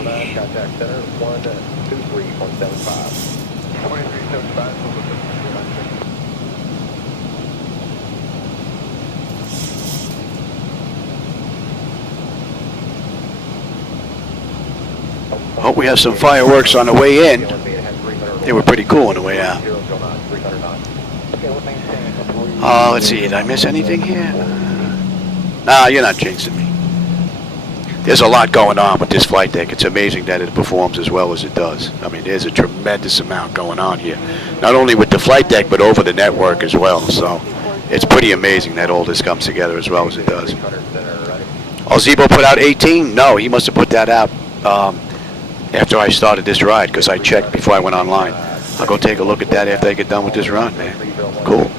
Hope we have some fireworks on the way in. They were pretty cool on the way out. Let's see, did I miss anything here? Nah, you're not jinxing me. There's a lot going on with this flight deck. It's amazing that it performs as well as it does. I mean, there's a tremendous amount going on here. Not only with the flight deck, but over the network as well. So it's pretty amazing that all this comes together as well as it does. Oh, Zibo put out 18? No, he must have put that out after I started this ride, because I checked before I went online. I'll go take a look at that after I get done with this run, man. Cool.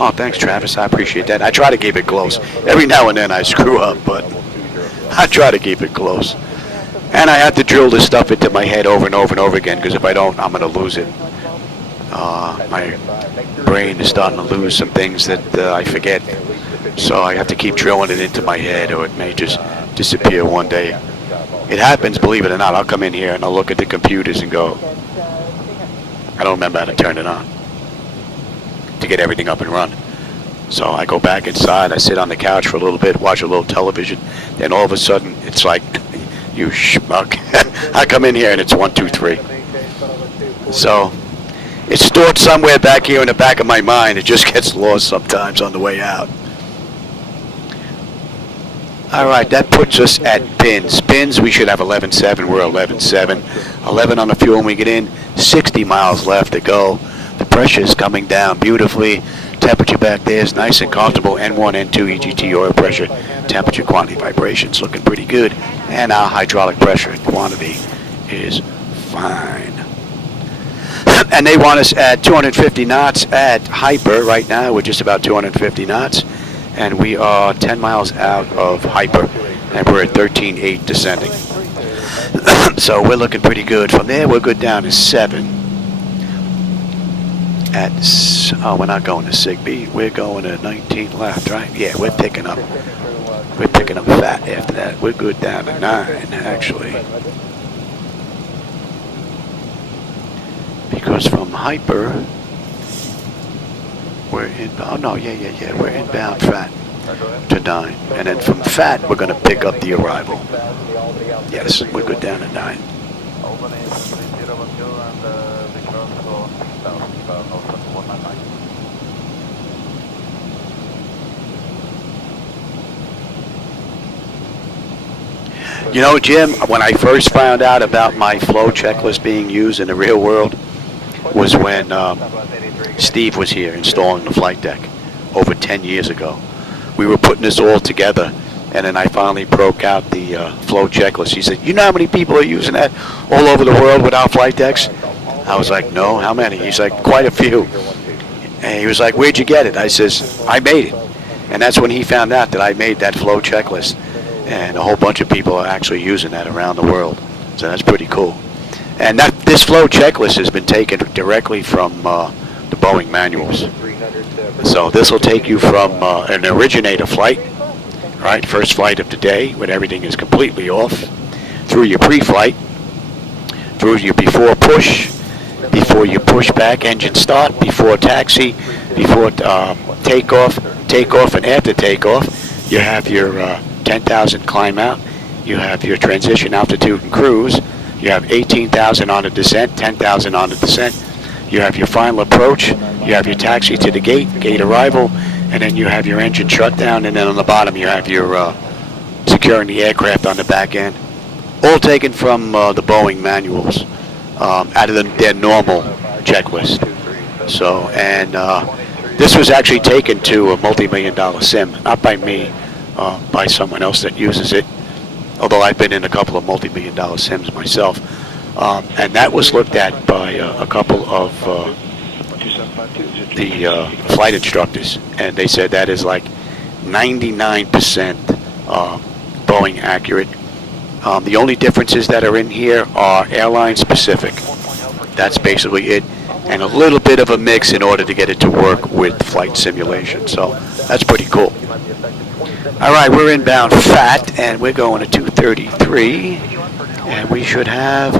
Oh, thanks, Travis. I appreciate that. I try to keep it close. Every now and then I screw up, but I try to keep it close. And I have to drill this stuff into my head over and over and over again, because if I don't, I'm going to lose it. My brain is starting to lose some things that I forget. So I have to keep drilling it into my head, or it may just disappear one day. It happens, believe it or not. I'll come in here and I'll look at the computers and go, I don't remember how to turn it on to get everything up and running. So I go back inside, I sit on the couch for a little bit, watch a little television, then all of a sudden it's like, you schmuck. I come in here and it's 1, 2, 3. So it's stored somewhere back here in the back of my mind. It just gets lost sometimes on the way out. All right, that puts us at pins. Spins, we should have 11.7. We're 11.7. 11 on the fuel when we get in. 60 miles left to go. The pressure is coming down beautifully. Temperature back there is nice and comfortable. N1, N2, EGT oil pressure, temperature, quantity, vibrations looking pretty good. And our hydraulic pressure and quantity is fine. And they want us at 250 knots at Hyper. Right now, we're just about 250 knots. And we are 10 miles out of Hyper, and we're at 13.8 descending. So we're looking pretty good. From there, we're good down to 7. We're not going to Sigby. We're going to 19 left, right? Yeah, we're picking up fat after that. We're good down to 9, actually. Because from Hyper, we're in, we're inbound fat. to 9. And then from FAT, we're going to pick up the arrival. Yes, we're good down at 9. You know, Jim, when I first found out about my flow checklist being used in the real world was when Steve was here installing the flight deck over 10 years ago. We were putting this all together, and then I finally broke out the flow checklist. He said, "You know how many people are using that all over the world without flight decks?" I was like, "No, how many?" He's like, "Quite a few." And he was like, "Where'd you get it?" I says, "I made it." And that's when he found out that I made that flow checklist. And a whole bunch of people are actually using that around the world. So that's pretty cool. And this flow checklist has been taken directly from the Boeing manuals. So this will take you from an originator flight, right, first flight of the day when everything is completely off, through your pre-flight, through your before push, before you push back, engine start, before taxi, before takeoff, and after takeoff. You have your 10,000 climb out, you have your transition altitude and cruise, you have 18,000 on the descent, 10,000 on the descent, you have your final approach, you have your taxi to the gate arrival, and then you have your engine shutdown, and then on the bottom you have your securing the aircraft on the back end. All taken from the Boeing manuals, out of their normal checklist. So, and this was actually taken to a multi-million-dollar sim, not by me, by someone else that uses it, although I've been in a couple of multi-million-dollar sims myself. And that was looked at by a couple of the flight instructors, and they said that is like 99% Boeing accurate. The only differences that are in here are airline specific. That's basically it, and a little bit of a mix in order to get it to work with flight simulation. So that's pretty cool. All right, we're inbound FAT, and we're going to 233, and we should have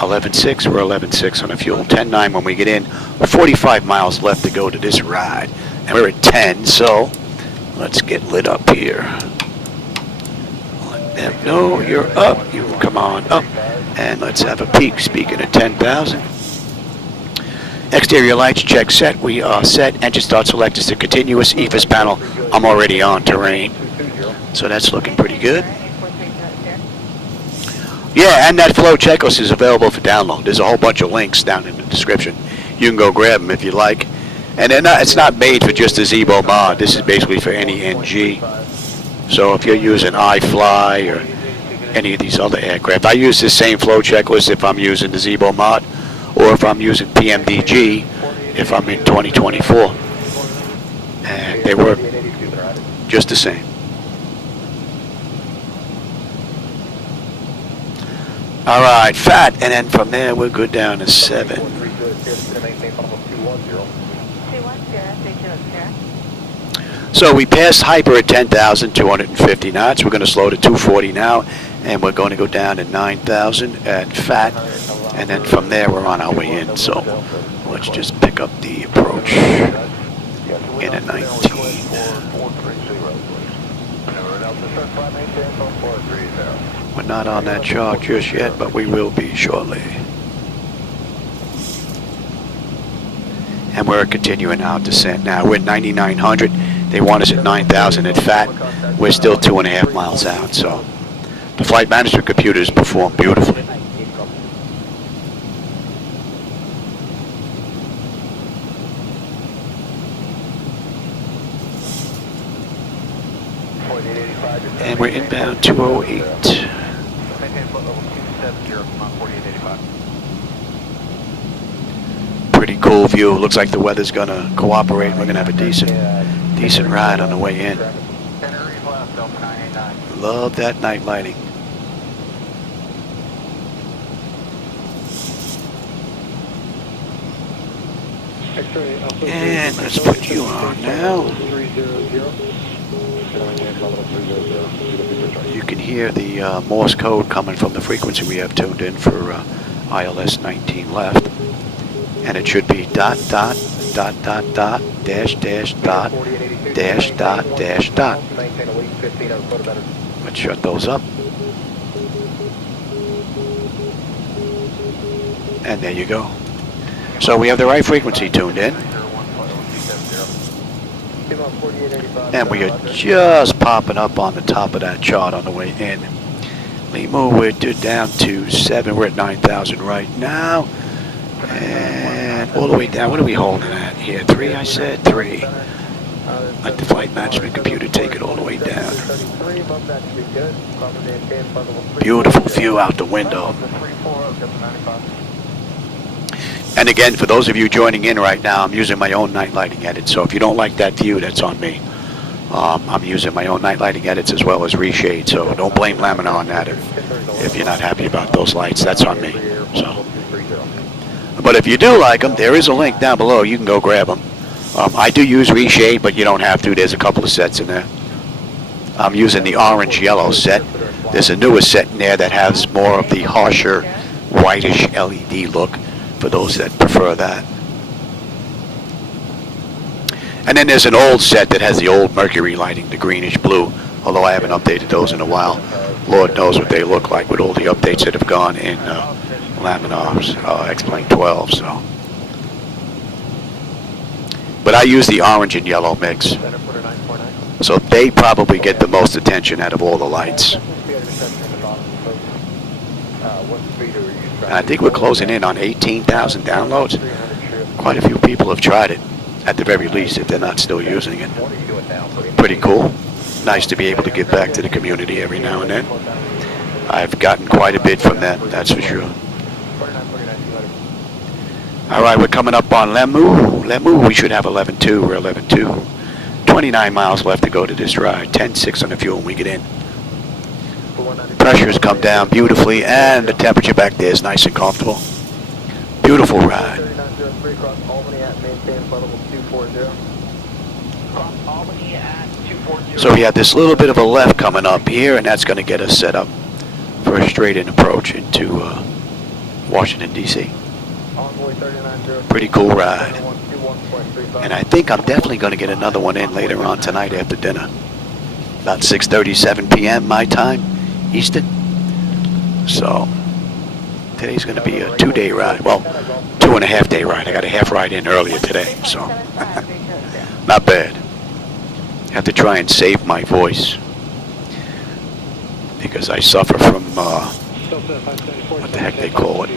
11.6. We're 11.6 on the fuel, 10.9 when we get in. 45 miles left to go to this ride, and we're at 10, so let's get lit up here. Let them know you're up. You come on up, and let's have a peek. Speaking of 10,000. Exterior lights check set. We are set. Engine start selected to continuous. EFIS panel. I'm already on terrain. So that's looking pretty good. Yeah, and that flow checklist is available for download. There's a whole bunch of links down in the description. You can go grab them if you like. And it's not made for just a Zibomod. This is basically for any NG. So if you're using iFly or any of these other aircraft, I use this same flow checklist if I'm using the Zibomod, or if I'm using PMDG if I'm in 2024. And they work just the same. All right, FAT, and then from there we're good down to 7. So we passed hyper at 10,250 knots. We're going to slow to 240 now, and we're going to go down to 9,000 at FAT. And then from there, we're on our way in. So let's just pick up the approach in a 19. We're not on that chart just yet, but we will be shortly. And we're continuing our descent now. We're at 9,900. They want us at 9,000 at FAT. We're still 2.5 miles out. So the flight management computers perform beautifully. And we're inbound 208. Pretty cool view. Looks like the weather's gonna cooperate. We're gonna have a decent ride on the way in. Love that night lighting. And let's put you on now. You can hear the Morse code coming from the frequency we have tuned in for ILS 19 left. And it should be ... dot dot dot dash dash dot dash dot dash dot. Let's shut those up. And there you go. So we have the right frequency tuned in. And we are just popping up on the top of that chart on the way in. Lima, we're down to 7. We're at 9,000 right now. And all the way down. What are we holding at here? 3, I said? 3. Let the flight management computer take it all the way down. Beautiful view out the window. And again, for those of you joining in right now, I'm using my own night lighting edit. So if you don't like that view, that's on me. I'm using my own night lighting edits as well as reshade. So don't blame Laminar on that if you're not happy about those lights. That's on me. So, but if you do like them, there is a link down below. You can go grab them. I do use reshade, but you don't have to. There's a couple of sets in there. I'm using the orange-yellow set. There's a newer set in there that has more of the harsher, whitish LED look for those that prefer that. And then there's an old set that has the old Mercury lighting, the greenish blue, although I haven't updated those in a while. Lord knows what they look like with all the updates that have gone in Laminar's X-Plane 12. So, but I use the orange and yellow mix. So they probably get the most attention out of all the lights. And I think we're closing in on 18,000 downloads. Quite a few people have tried it, at the very least, if they're not still using it. Pretty cool. Nice to be able to give back to the community every now and then. I've gotten quite a bit from that, that's for sure. All right, we're coming up on Lemu. Lemu, we should have 11.2. We're 11.2. 29 miles left to go to this ride. 10.6 on the fuel when we get in. Pressure's come down beautifully, and the temperature back there is nice and comfortable. Beautiful ride. So we have this little bit of a left coming up here, and that's going to get us set up for a straight-in approach into Washington, D.C. Pretty cool ride. And I think I'm definitely going to get another one in later on tonight after dinner. About 6:37 p.m. my time, Eastern. So today's going to be a 2-day ride. Well, 2.5-day ride. I got a half ride in earlier today, so not bad. Have to try and save my voice because I suffer from what the heck they call it,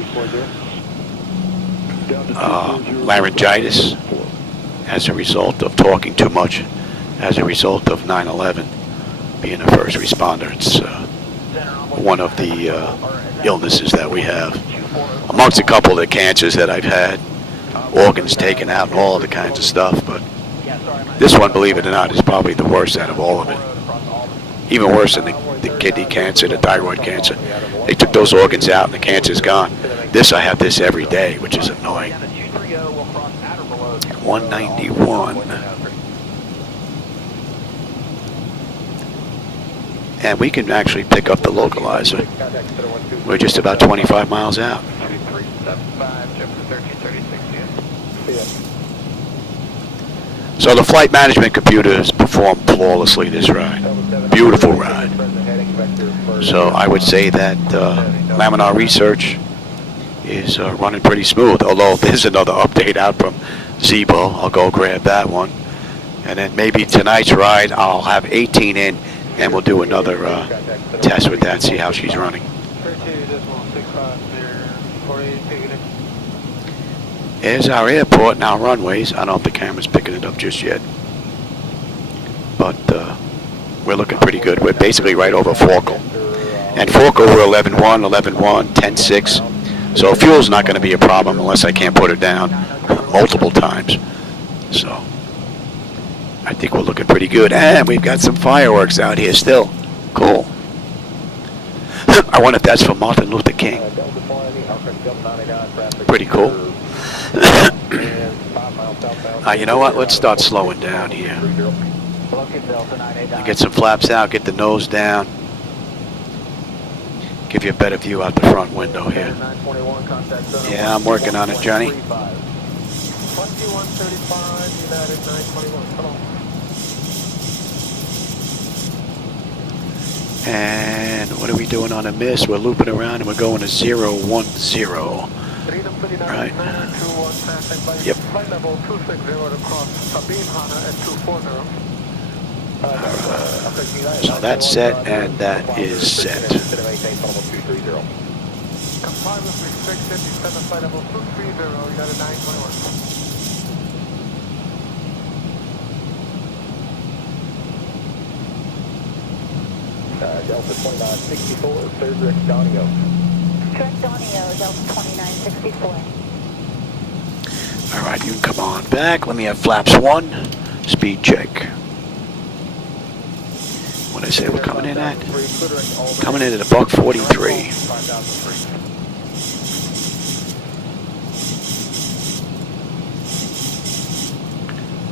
laryngitis, as a result of talking too much, as a result of 9/11. Being a first responder, it's one of the illnesses that we have, amongst a couple of the cancers that I've had, organs taken out and all the kinds of stuff. But this one, believe it or not, is probably the worst out of all of it. Even worse than the kidney cancer, the thyroid cancer. They took those organs out and the cancer's gone. This, I have this every day, which is annoying. 191. And we can actually pick up the localizer. We're just about 25 miles out. So the flight management computer has performed flawlessly this ride. Beautiful ride. So I would say that Laminar Research is running pretty smooth, although there's another update out from Zibo. I'll go grab that one. And then maybe tonight's ride I'll have 18 in, and we'll do another test with that, see how she's running. There's our airport and our runways. I don't know if the camera's picking it up just yet, but we're looking pretty good. We're basically right over Forkle. And Forkle, we're 11.1, 11.1, 10.6. So fuel's not going to be a problem unless I can't put her down multiple times. So I think we're looking pretty good. And we've got some fireworks out here still. Cool. I wonder if that's for Martin Luther King. Pretty cool. You know what? Let's start slowing down here. Get some flaps out, get the nose down. Give you a better view out the front window here. Yeah, I'm working on it, Johnny. 2135, United 921. Come on. And what are we doing on a miss? We're looping around and we're going to 010. Right. Yep. Flight level 260 to cross Sabine Hana at 240. So that's set and that is set. Comply with restricted, descend to flight level 230, United 921. Delta 2964, third direct Donio. Direct Donio, Delta 2964. All right, you can come on back. Let me have flaps 1. Speed check. What did I say we're coming in at? Coming in at a buck 43.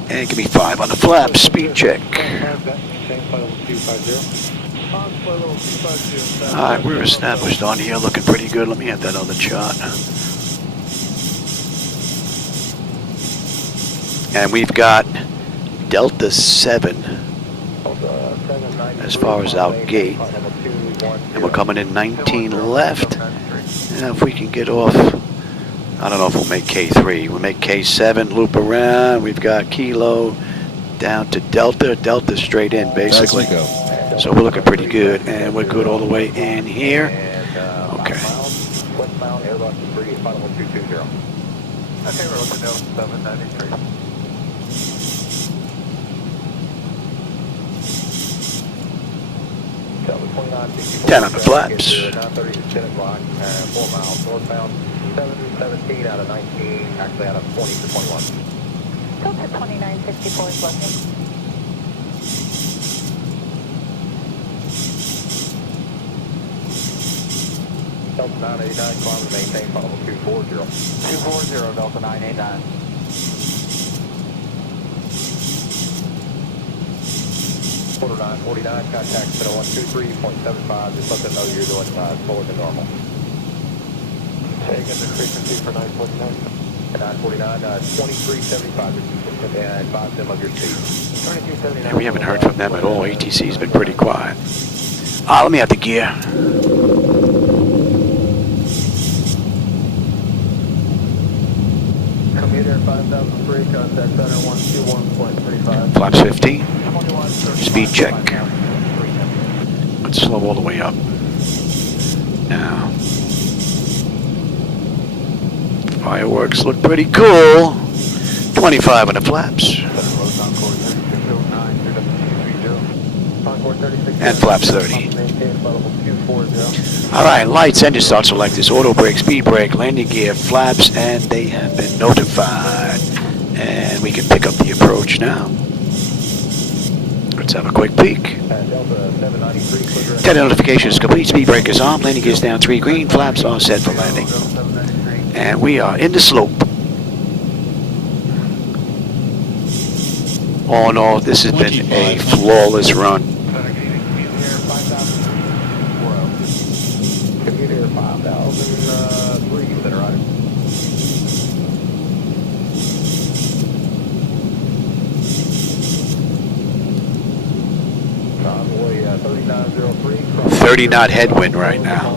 And give me 5 on the flaps. Speed check. Alright, we're established on here, looking pretty good. Let me have that other chart. And we've got Delta 7 as far as our gate. And we're coming in 19 left. And if we can get off, I don't know if we'll make K3. We'll make K7, loop around. We've got Kilo down to Delta. Delta straight in, basically. So we're looking pretty good, and we're good all the way in here. Okay. Westbound Airbus 3, final 220. Okay, we're looking down 793. Delta 2964. 10 on the flaps. 930 to 10 o'clock, 4 miles northbound, 717 out of 19, actually out of 20 to 21. Delta 2964 is looking. Delta 989, climb to maintain, final 240. 240, Delta 989. Quarter 949, contact center 123.75, just let them know you're doing slower than normal. Taking the frequency for 949. 949, 2375, and advise them of your speed. 2279. We haven't heard from them at all. ATC's been pretty quiet. Let me have the gear. Commuter 5003, contact center 121.35. Flaps 15. Speed check. Let's slow all the way up. Now. Fireworks look pretty cool. 25 on the flaps. And flaps 30. Alright, lights, engine start selectors, auto brake, speed brake, landing gear, flaps, and they have been notified. And we can pick up the approach now. Let's have a quick peek. 10 notifications complete, speed brake is on, landing gear is down 3 green, flaps are set for landing. And we are in the slope. All in all, this has been a flawless run. Commuter 5003, center right. Convoy 3903. 30 knot headwind right now.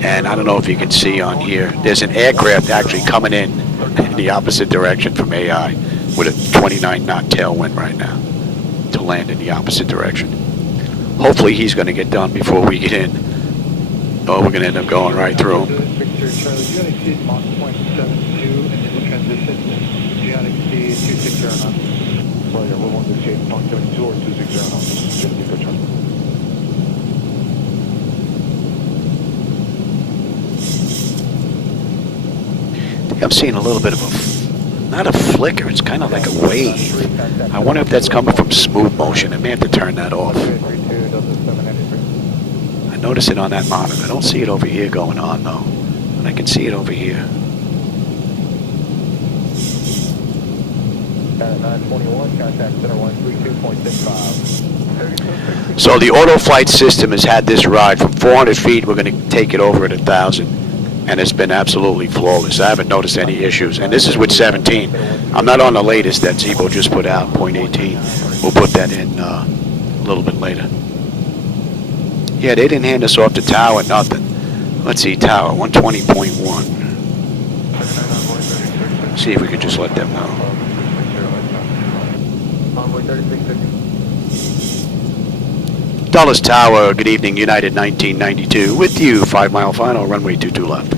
And I don't know if you can see on here, there's an aircraft actually coming in the opposite direction from AI with a 29 knot tailwind right now to land in the opposite direction. Hopefully he's going to get done before we get in. Oh, we're going to end up going right through him. Victor Charlie, do you exceed Mach 0.72 initial transition? Do you exceed 260 knots? Sorry, we're going to exceed Mach 72 or 260 knots. Just be good, Charlie. I'm seeing a little bit of a, not a flicker, it's kind of like a wave. I wonder if that's coming from smooth motion. I may have to turn that off. I notice it on that monitor. I don't see it over here going on though. And I can see it over here. 921, contact center 132.65. So the auto flight system has had this ride from 400 feet. We're going to take it over at 1,000. and it's been absolutely flawless. I haven't noticed any issues, and this is with 17. I'm not on the latest that Zibo just put out, 0.18. We'll put that in a little bit later. Yeah, they didn't hand us off the tower, nothing. Let's see, tower 120.1. See if we can just let them know. Dulles Tower, good evening, United 1992. With you, 5 mile final, runway 22 left.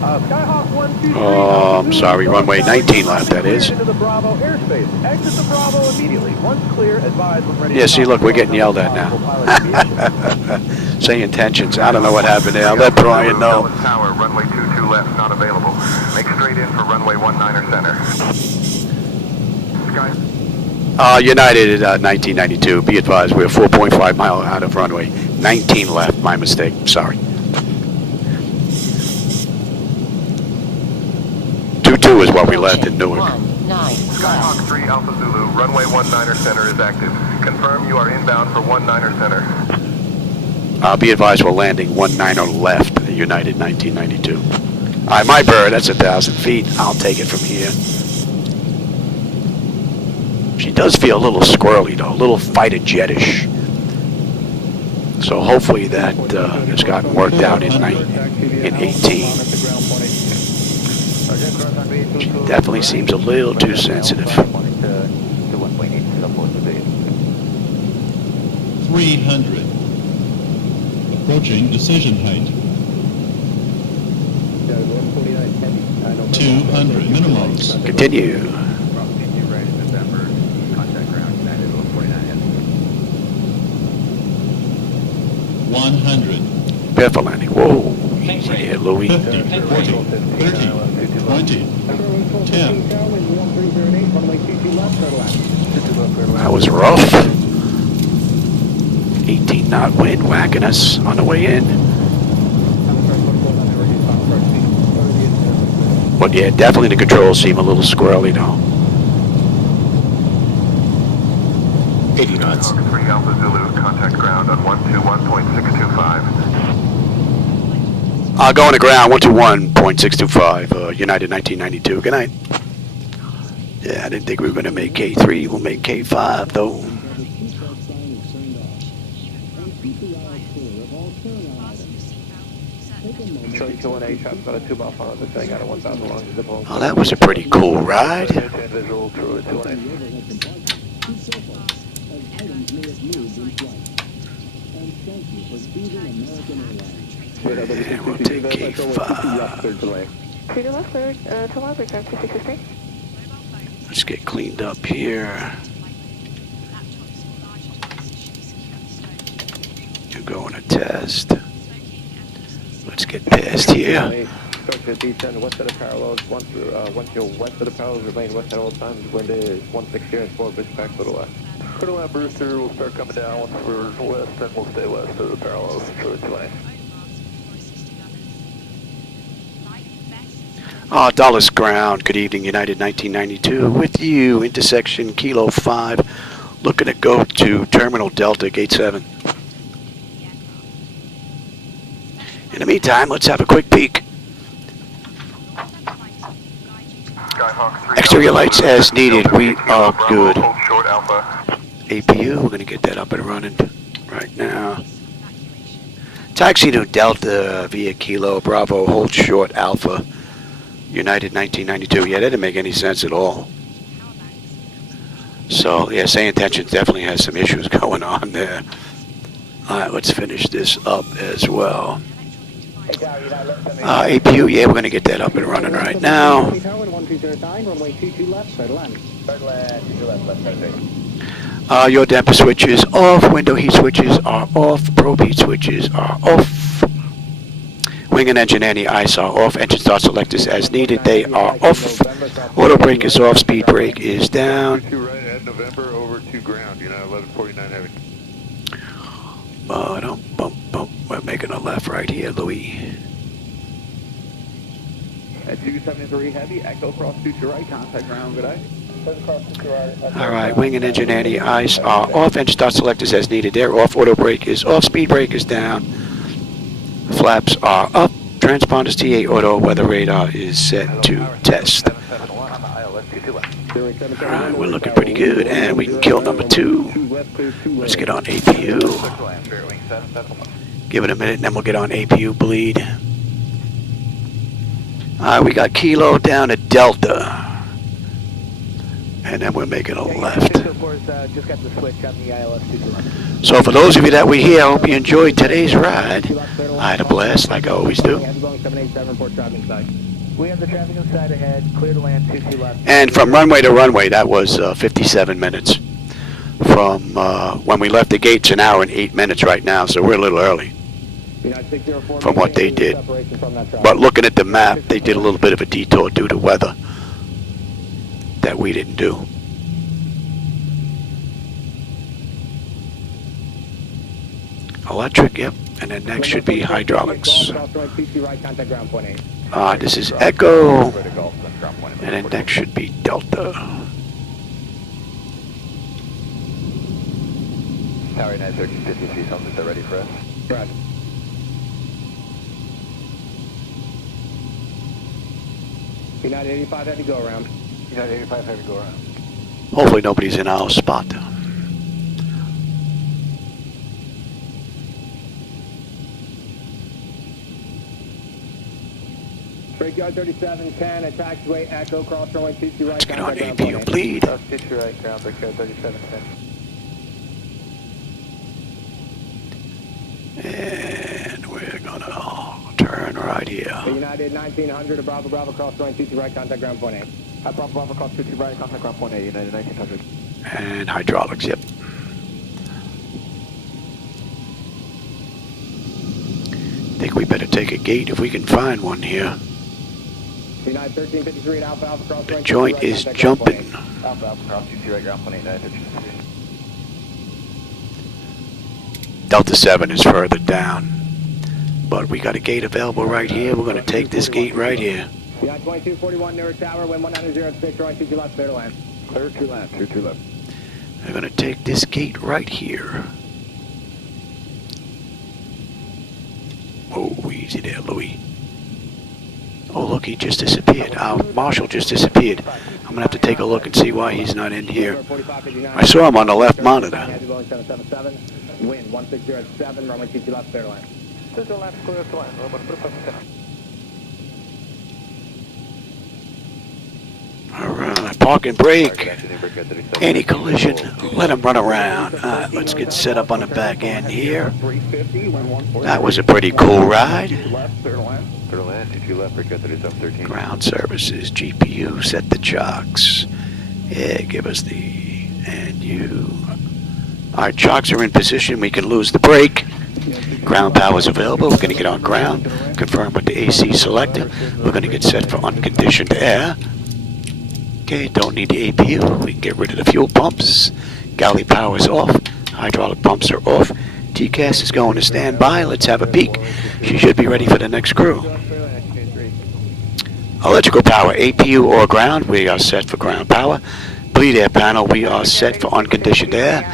Skyhawk 123. Oh, I'm sorry, runway 19 left, that is. Into the Bravo airspace. Exit the Bravo immediately. Once clear, advise when ready. Yeah, see, look, we're getting yelled at now. SayIntentions. I don't know what happened there. I'll let Brian know. Dulles Tower, runway 22 left, not available. Make straight in for runway 19er center. Sky. United 1992. Be advised, we're 4.5 mile out of runway 19 left. My mistake. Sorry. 22 is what we left in Newark. Skyhawk 3 Alpha Zulu, runway 19er center is active. Confirm you are inbound for 19er center. Be advised, we're landing 19er left. United 1992. All right, my bird. That's 1,000 feet. I'll take it from here. She does feel a little squirrely though, a little fighter jetish. So hopefully that has gotten worked out in 18. She definitely seems a little too sensitive. 300. Approaching decision height. 200 minimums. Continue. 100. Prepare for landing. Whoa. Easy there, Louis. 50, 40, 30, 20, 10. That was rough. 18 knot wind whacking us on the way in. But yeah, definitely the controls seem a little squirrely though. 80 knots. 3 Alpha Zulu, contact ground on 121.625. Going to ground, 121.625, United 1992. Good night. Yeah, I didn't think we were going to make K3. We'll make K5 though. Oh, that was a pretty cool ride. And we'll take K5. Let's get cleaned up here. You're going to test. Let's get past here. Start to descend west of the parallels. Once you're west of the parallels, remain west at all times. Wind is 16 and 4, pitch back to the west. Quarter line Brewster will start coming down once we're west, and we'll stay west of the parallels for 20. Dulles ground. Good evening, United 1992. With you, intersection Kilo 5. Looking to go to Terminal Delta, Gate 7. In the meantime, let's have a quick peek. Exterior lights as needed. We are good. APU, we're going to get that up and running right now. Taxi to Delta via Kilo Bravo, hold short Alpha. United 1992. Yeah, that didn't make any sense at all. So, yeah, SayIntentions definitely has some issues going on there. All right, let's finish this up as well. APU, yeah, we're going to get that up and running right now. Your damper switches off, window heat switches are off, probe heat switches are off. Wing and engine anti-ice are off, engine start selectors as needed, they are off. Auto brake is off, speed brake is down. November over to ground, United 1149 heavy. We're making a left right here, Louis. At 273 heavy, echo cross to your right, contact ground, good eye. All right, wing and engine anti-ice are off, engine start selectors as needed, they're off. Auto brake is off, speed brake is down. Flaps are up. Transponders T8 auto weather radar is set to test. Alright, we're looking pretty good, and we can kill number 2. Let's get on APU. Give it a minute, and then we'll get on APU bleed. Alright, we got Kilo down at Delta. And then we're making a left. So for those of you that were here, I hope you enjoyed today's ride. I had a blast, like I always do. We have the traffic inside ahead, clear to land 22 left. And from runway to runway, that was 57 minutes. From when we left the gates, an hour and 8 minutes right now, so we're a little early from what they did. But looking at the map, they did a little bit of a detour due to weather that we didn't do. Electric, yep. And then next should be hydraulics. This is Echo. And then next should be Delta. Tower United 1353, something they're ready for us. Right. United 85 had to go around. United 85 had to go around. Hopefully nobody's in our spot. Brickyard 3710, a taxiway Echo, cross runway 22 right. Let's get on APU bleed. 22 right, ground, Brickyard 3710. And we're gonna turn right here. United 1900, Bravo Bravo, cross runway 22 right, contact ground point 8. Bravo Bravo, cross 22 right, contact ground point 8, United 1900. And hydraulics, yep. Think we better take a gate if we can find one here. United 1353 at Alpha Alpha, cross The joint is jumping. Alpha Alpha, cross 22 right, ground point 8, United 1353. Delta 7 is further down. But we got a gate available right here. We're going to take this gate right here. United 2241 Newark Tower, wind 190 runway 22 left, clear to land. Clear to land, 22 left. We're going to take this gate right here. Oh, easy there, Louis. Oh, look, he just disappeared. Our marshal just disappeared. I'm going to have to take a look and see why he's not in here. I saw him on the left monitor. Wind 160 runway 22 left, clear to land. To the left, clear to land. Alright, park and brake. Any collision, let him run around. Alright, let's get set up on the back end here. That was a pretty cool ride. Ground services, GPU, set the chocks. Yeah, give us the, and you. Alright, chocks are in position, we can lose the brake. Ground power is available, we're going to get on ground. Confirm with the AC selector. We're going to get set for unconditioned air. Okay, don't need the APU. We can get rid of the fuel pumps. Galley power is off. Hydraulic pumps are off. TCAS is going to standby. Let's have a peek. She should be ready for the next crew. Electrical power, APU or ground. We are set for ground power. Bleed air panel, we are set for unconditioned air.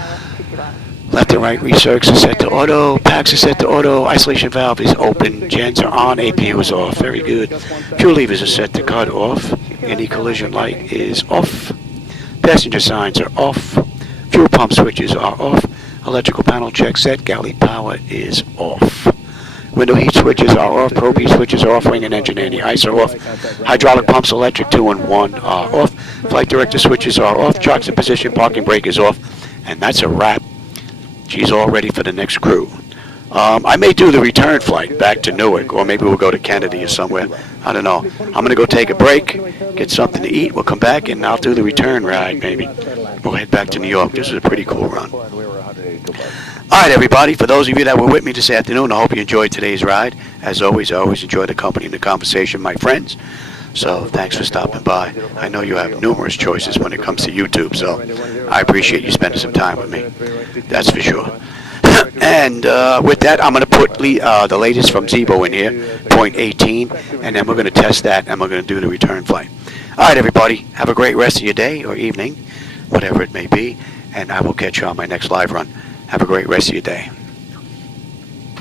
Left and right recircs are set to auto. Packs are set to auto. Isolation valve is open. Gens are on. APU is off. Very good. Fuel levers are set to cut off. Anti-collision light is off. Passenger signs are off. Fuel pump switches are off. Electrical panel check set. Galley power is off. Window heat switches are off. Probe heat switches are off. Wing and engine anti-ice are off. Hydraulic pumps, electric 2 and 1 are off. Flight director switches are off. Chocks in position. Parking brake is off. And that's a wrap. She's all ready for the next crew. I may do the return flight back to Newark, or maybe we'll go to Kennedy or somewhere. I don't know. I'm going to go take a break, get something to eat. We'll come back, and I'll do the return ride, maybe. We'll head back to New York. This is a pretty cool run. All right, everybody. For those of you that were with me this afternoon, I hope you enjoyed today's ride. As always, I always enjoy the company and the conversation, my friends. So thanks for stopping by. I know you have numerous choices when it comes to YouTube, so I appreciate you spending some time with me. That's for sure. And with that, I'm going to put the latest from Zibo in here, point 18, and then we're going to test that, and we're going to do the return flight. All right, everybody. Have a great rest of your day or evening, whatever it may be, and I will catch you on my next live run. Have a great rest of your day.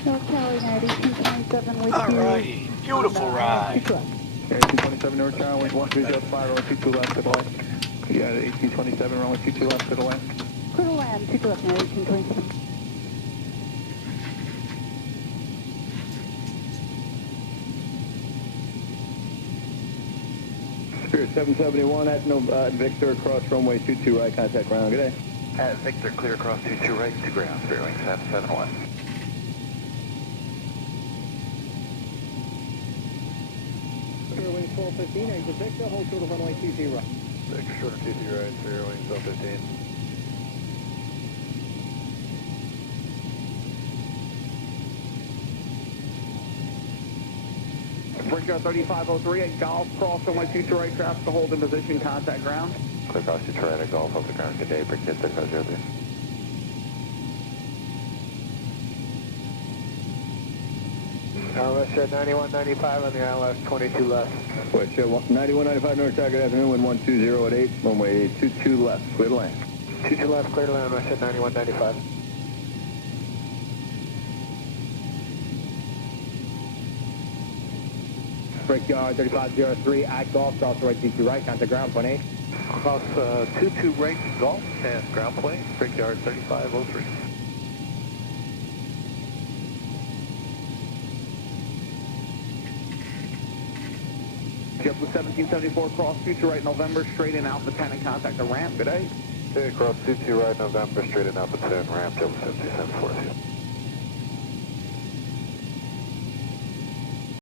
North Tower, United 227 227 with All you. righty. Beautiful ride. Air 227 Newark Tower, wind 1305, runway 22 left to the left. You got it, 1827, runway 22 left to the left. Clear to land, 22 left, 1827. Spirit 771 at Victor, across runway 22 right, contact ground. Good day. At Victor, clear across 22 right, 2 ground, Spirit wing 771. Spirit wing 1215, exit Victor, hold short of runway 20 right. Victor short of 22 right, Spirit wing 1215. Brickyard 3503 at Golf, cross runway 22 right, traffic to hold in position, contact ground. Clear across 22 right at Golf, over ground, good day, Brickyard 3503. RMS at 9195 on the ILS 22 left. West 9195 North Tower, good afternoon, wind 120 at 8, runway 22 left, clear to land. 22 left, clear to land, RMS at 9195. Brickyard 3503 at Golf, cross runway 22 right, contact ground, 28. Cross 22 right Golf and ground plane, Brickyard 3503. JetBlue 1774, cross 22 right November, straight in Alpha 10 and contact the ramp. Good day. Okay, cross 22 right November, straight in Alpha 10, ramp, JetBlue 1774.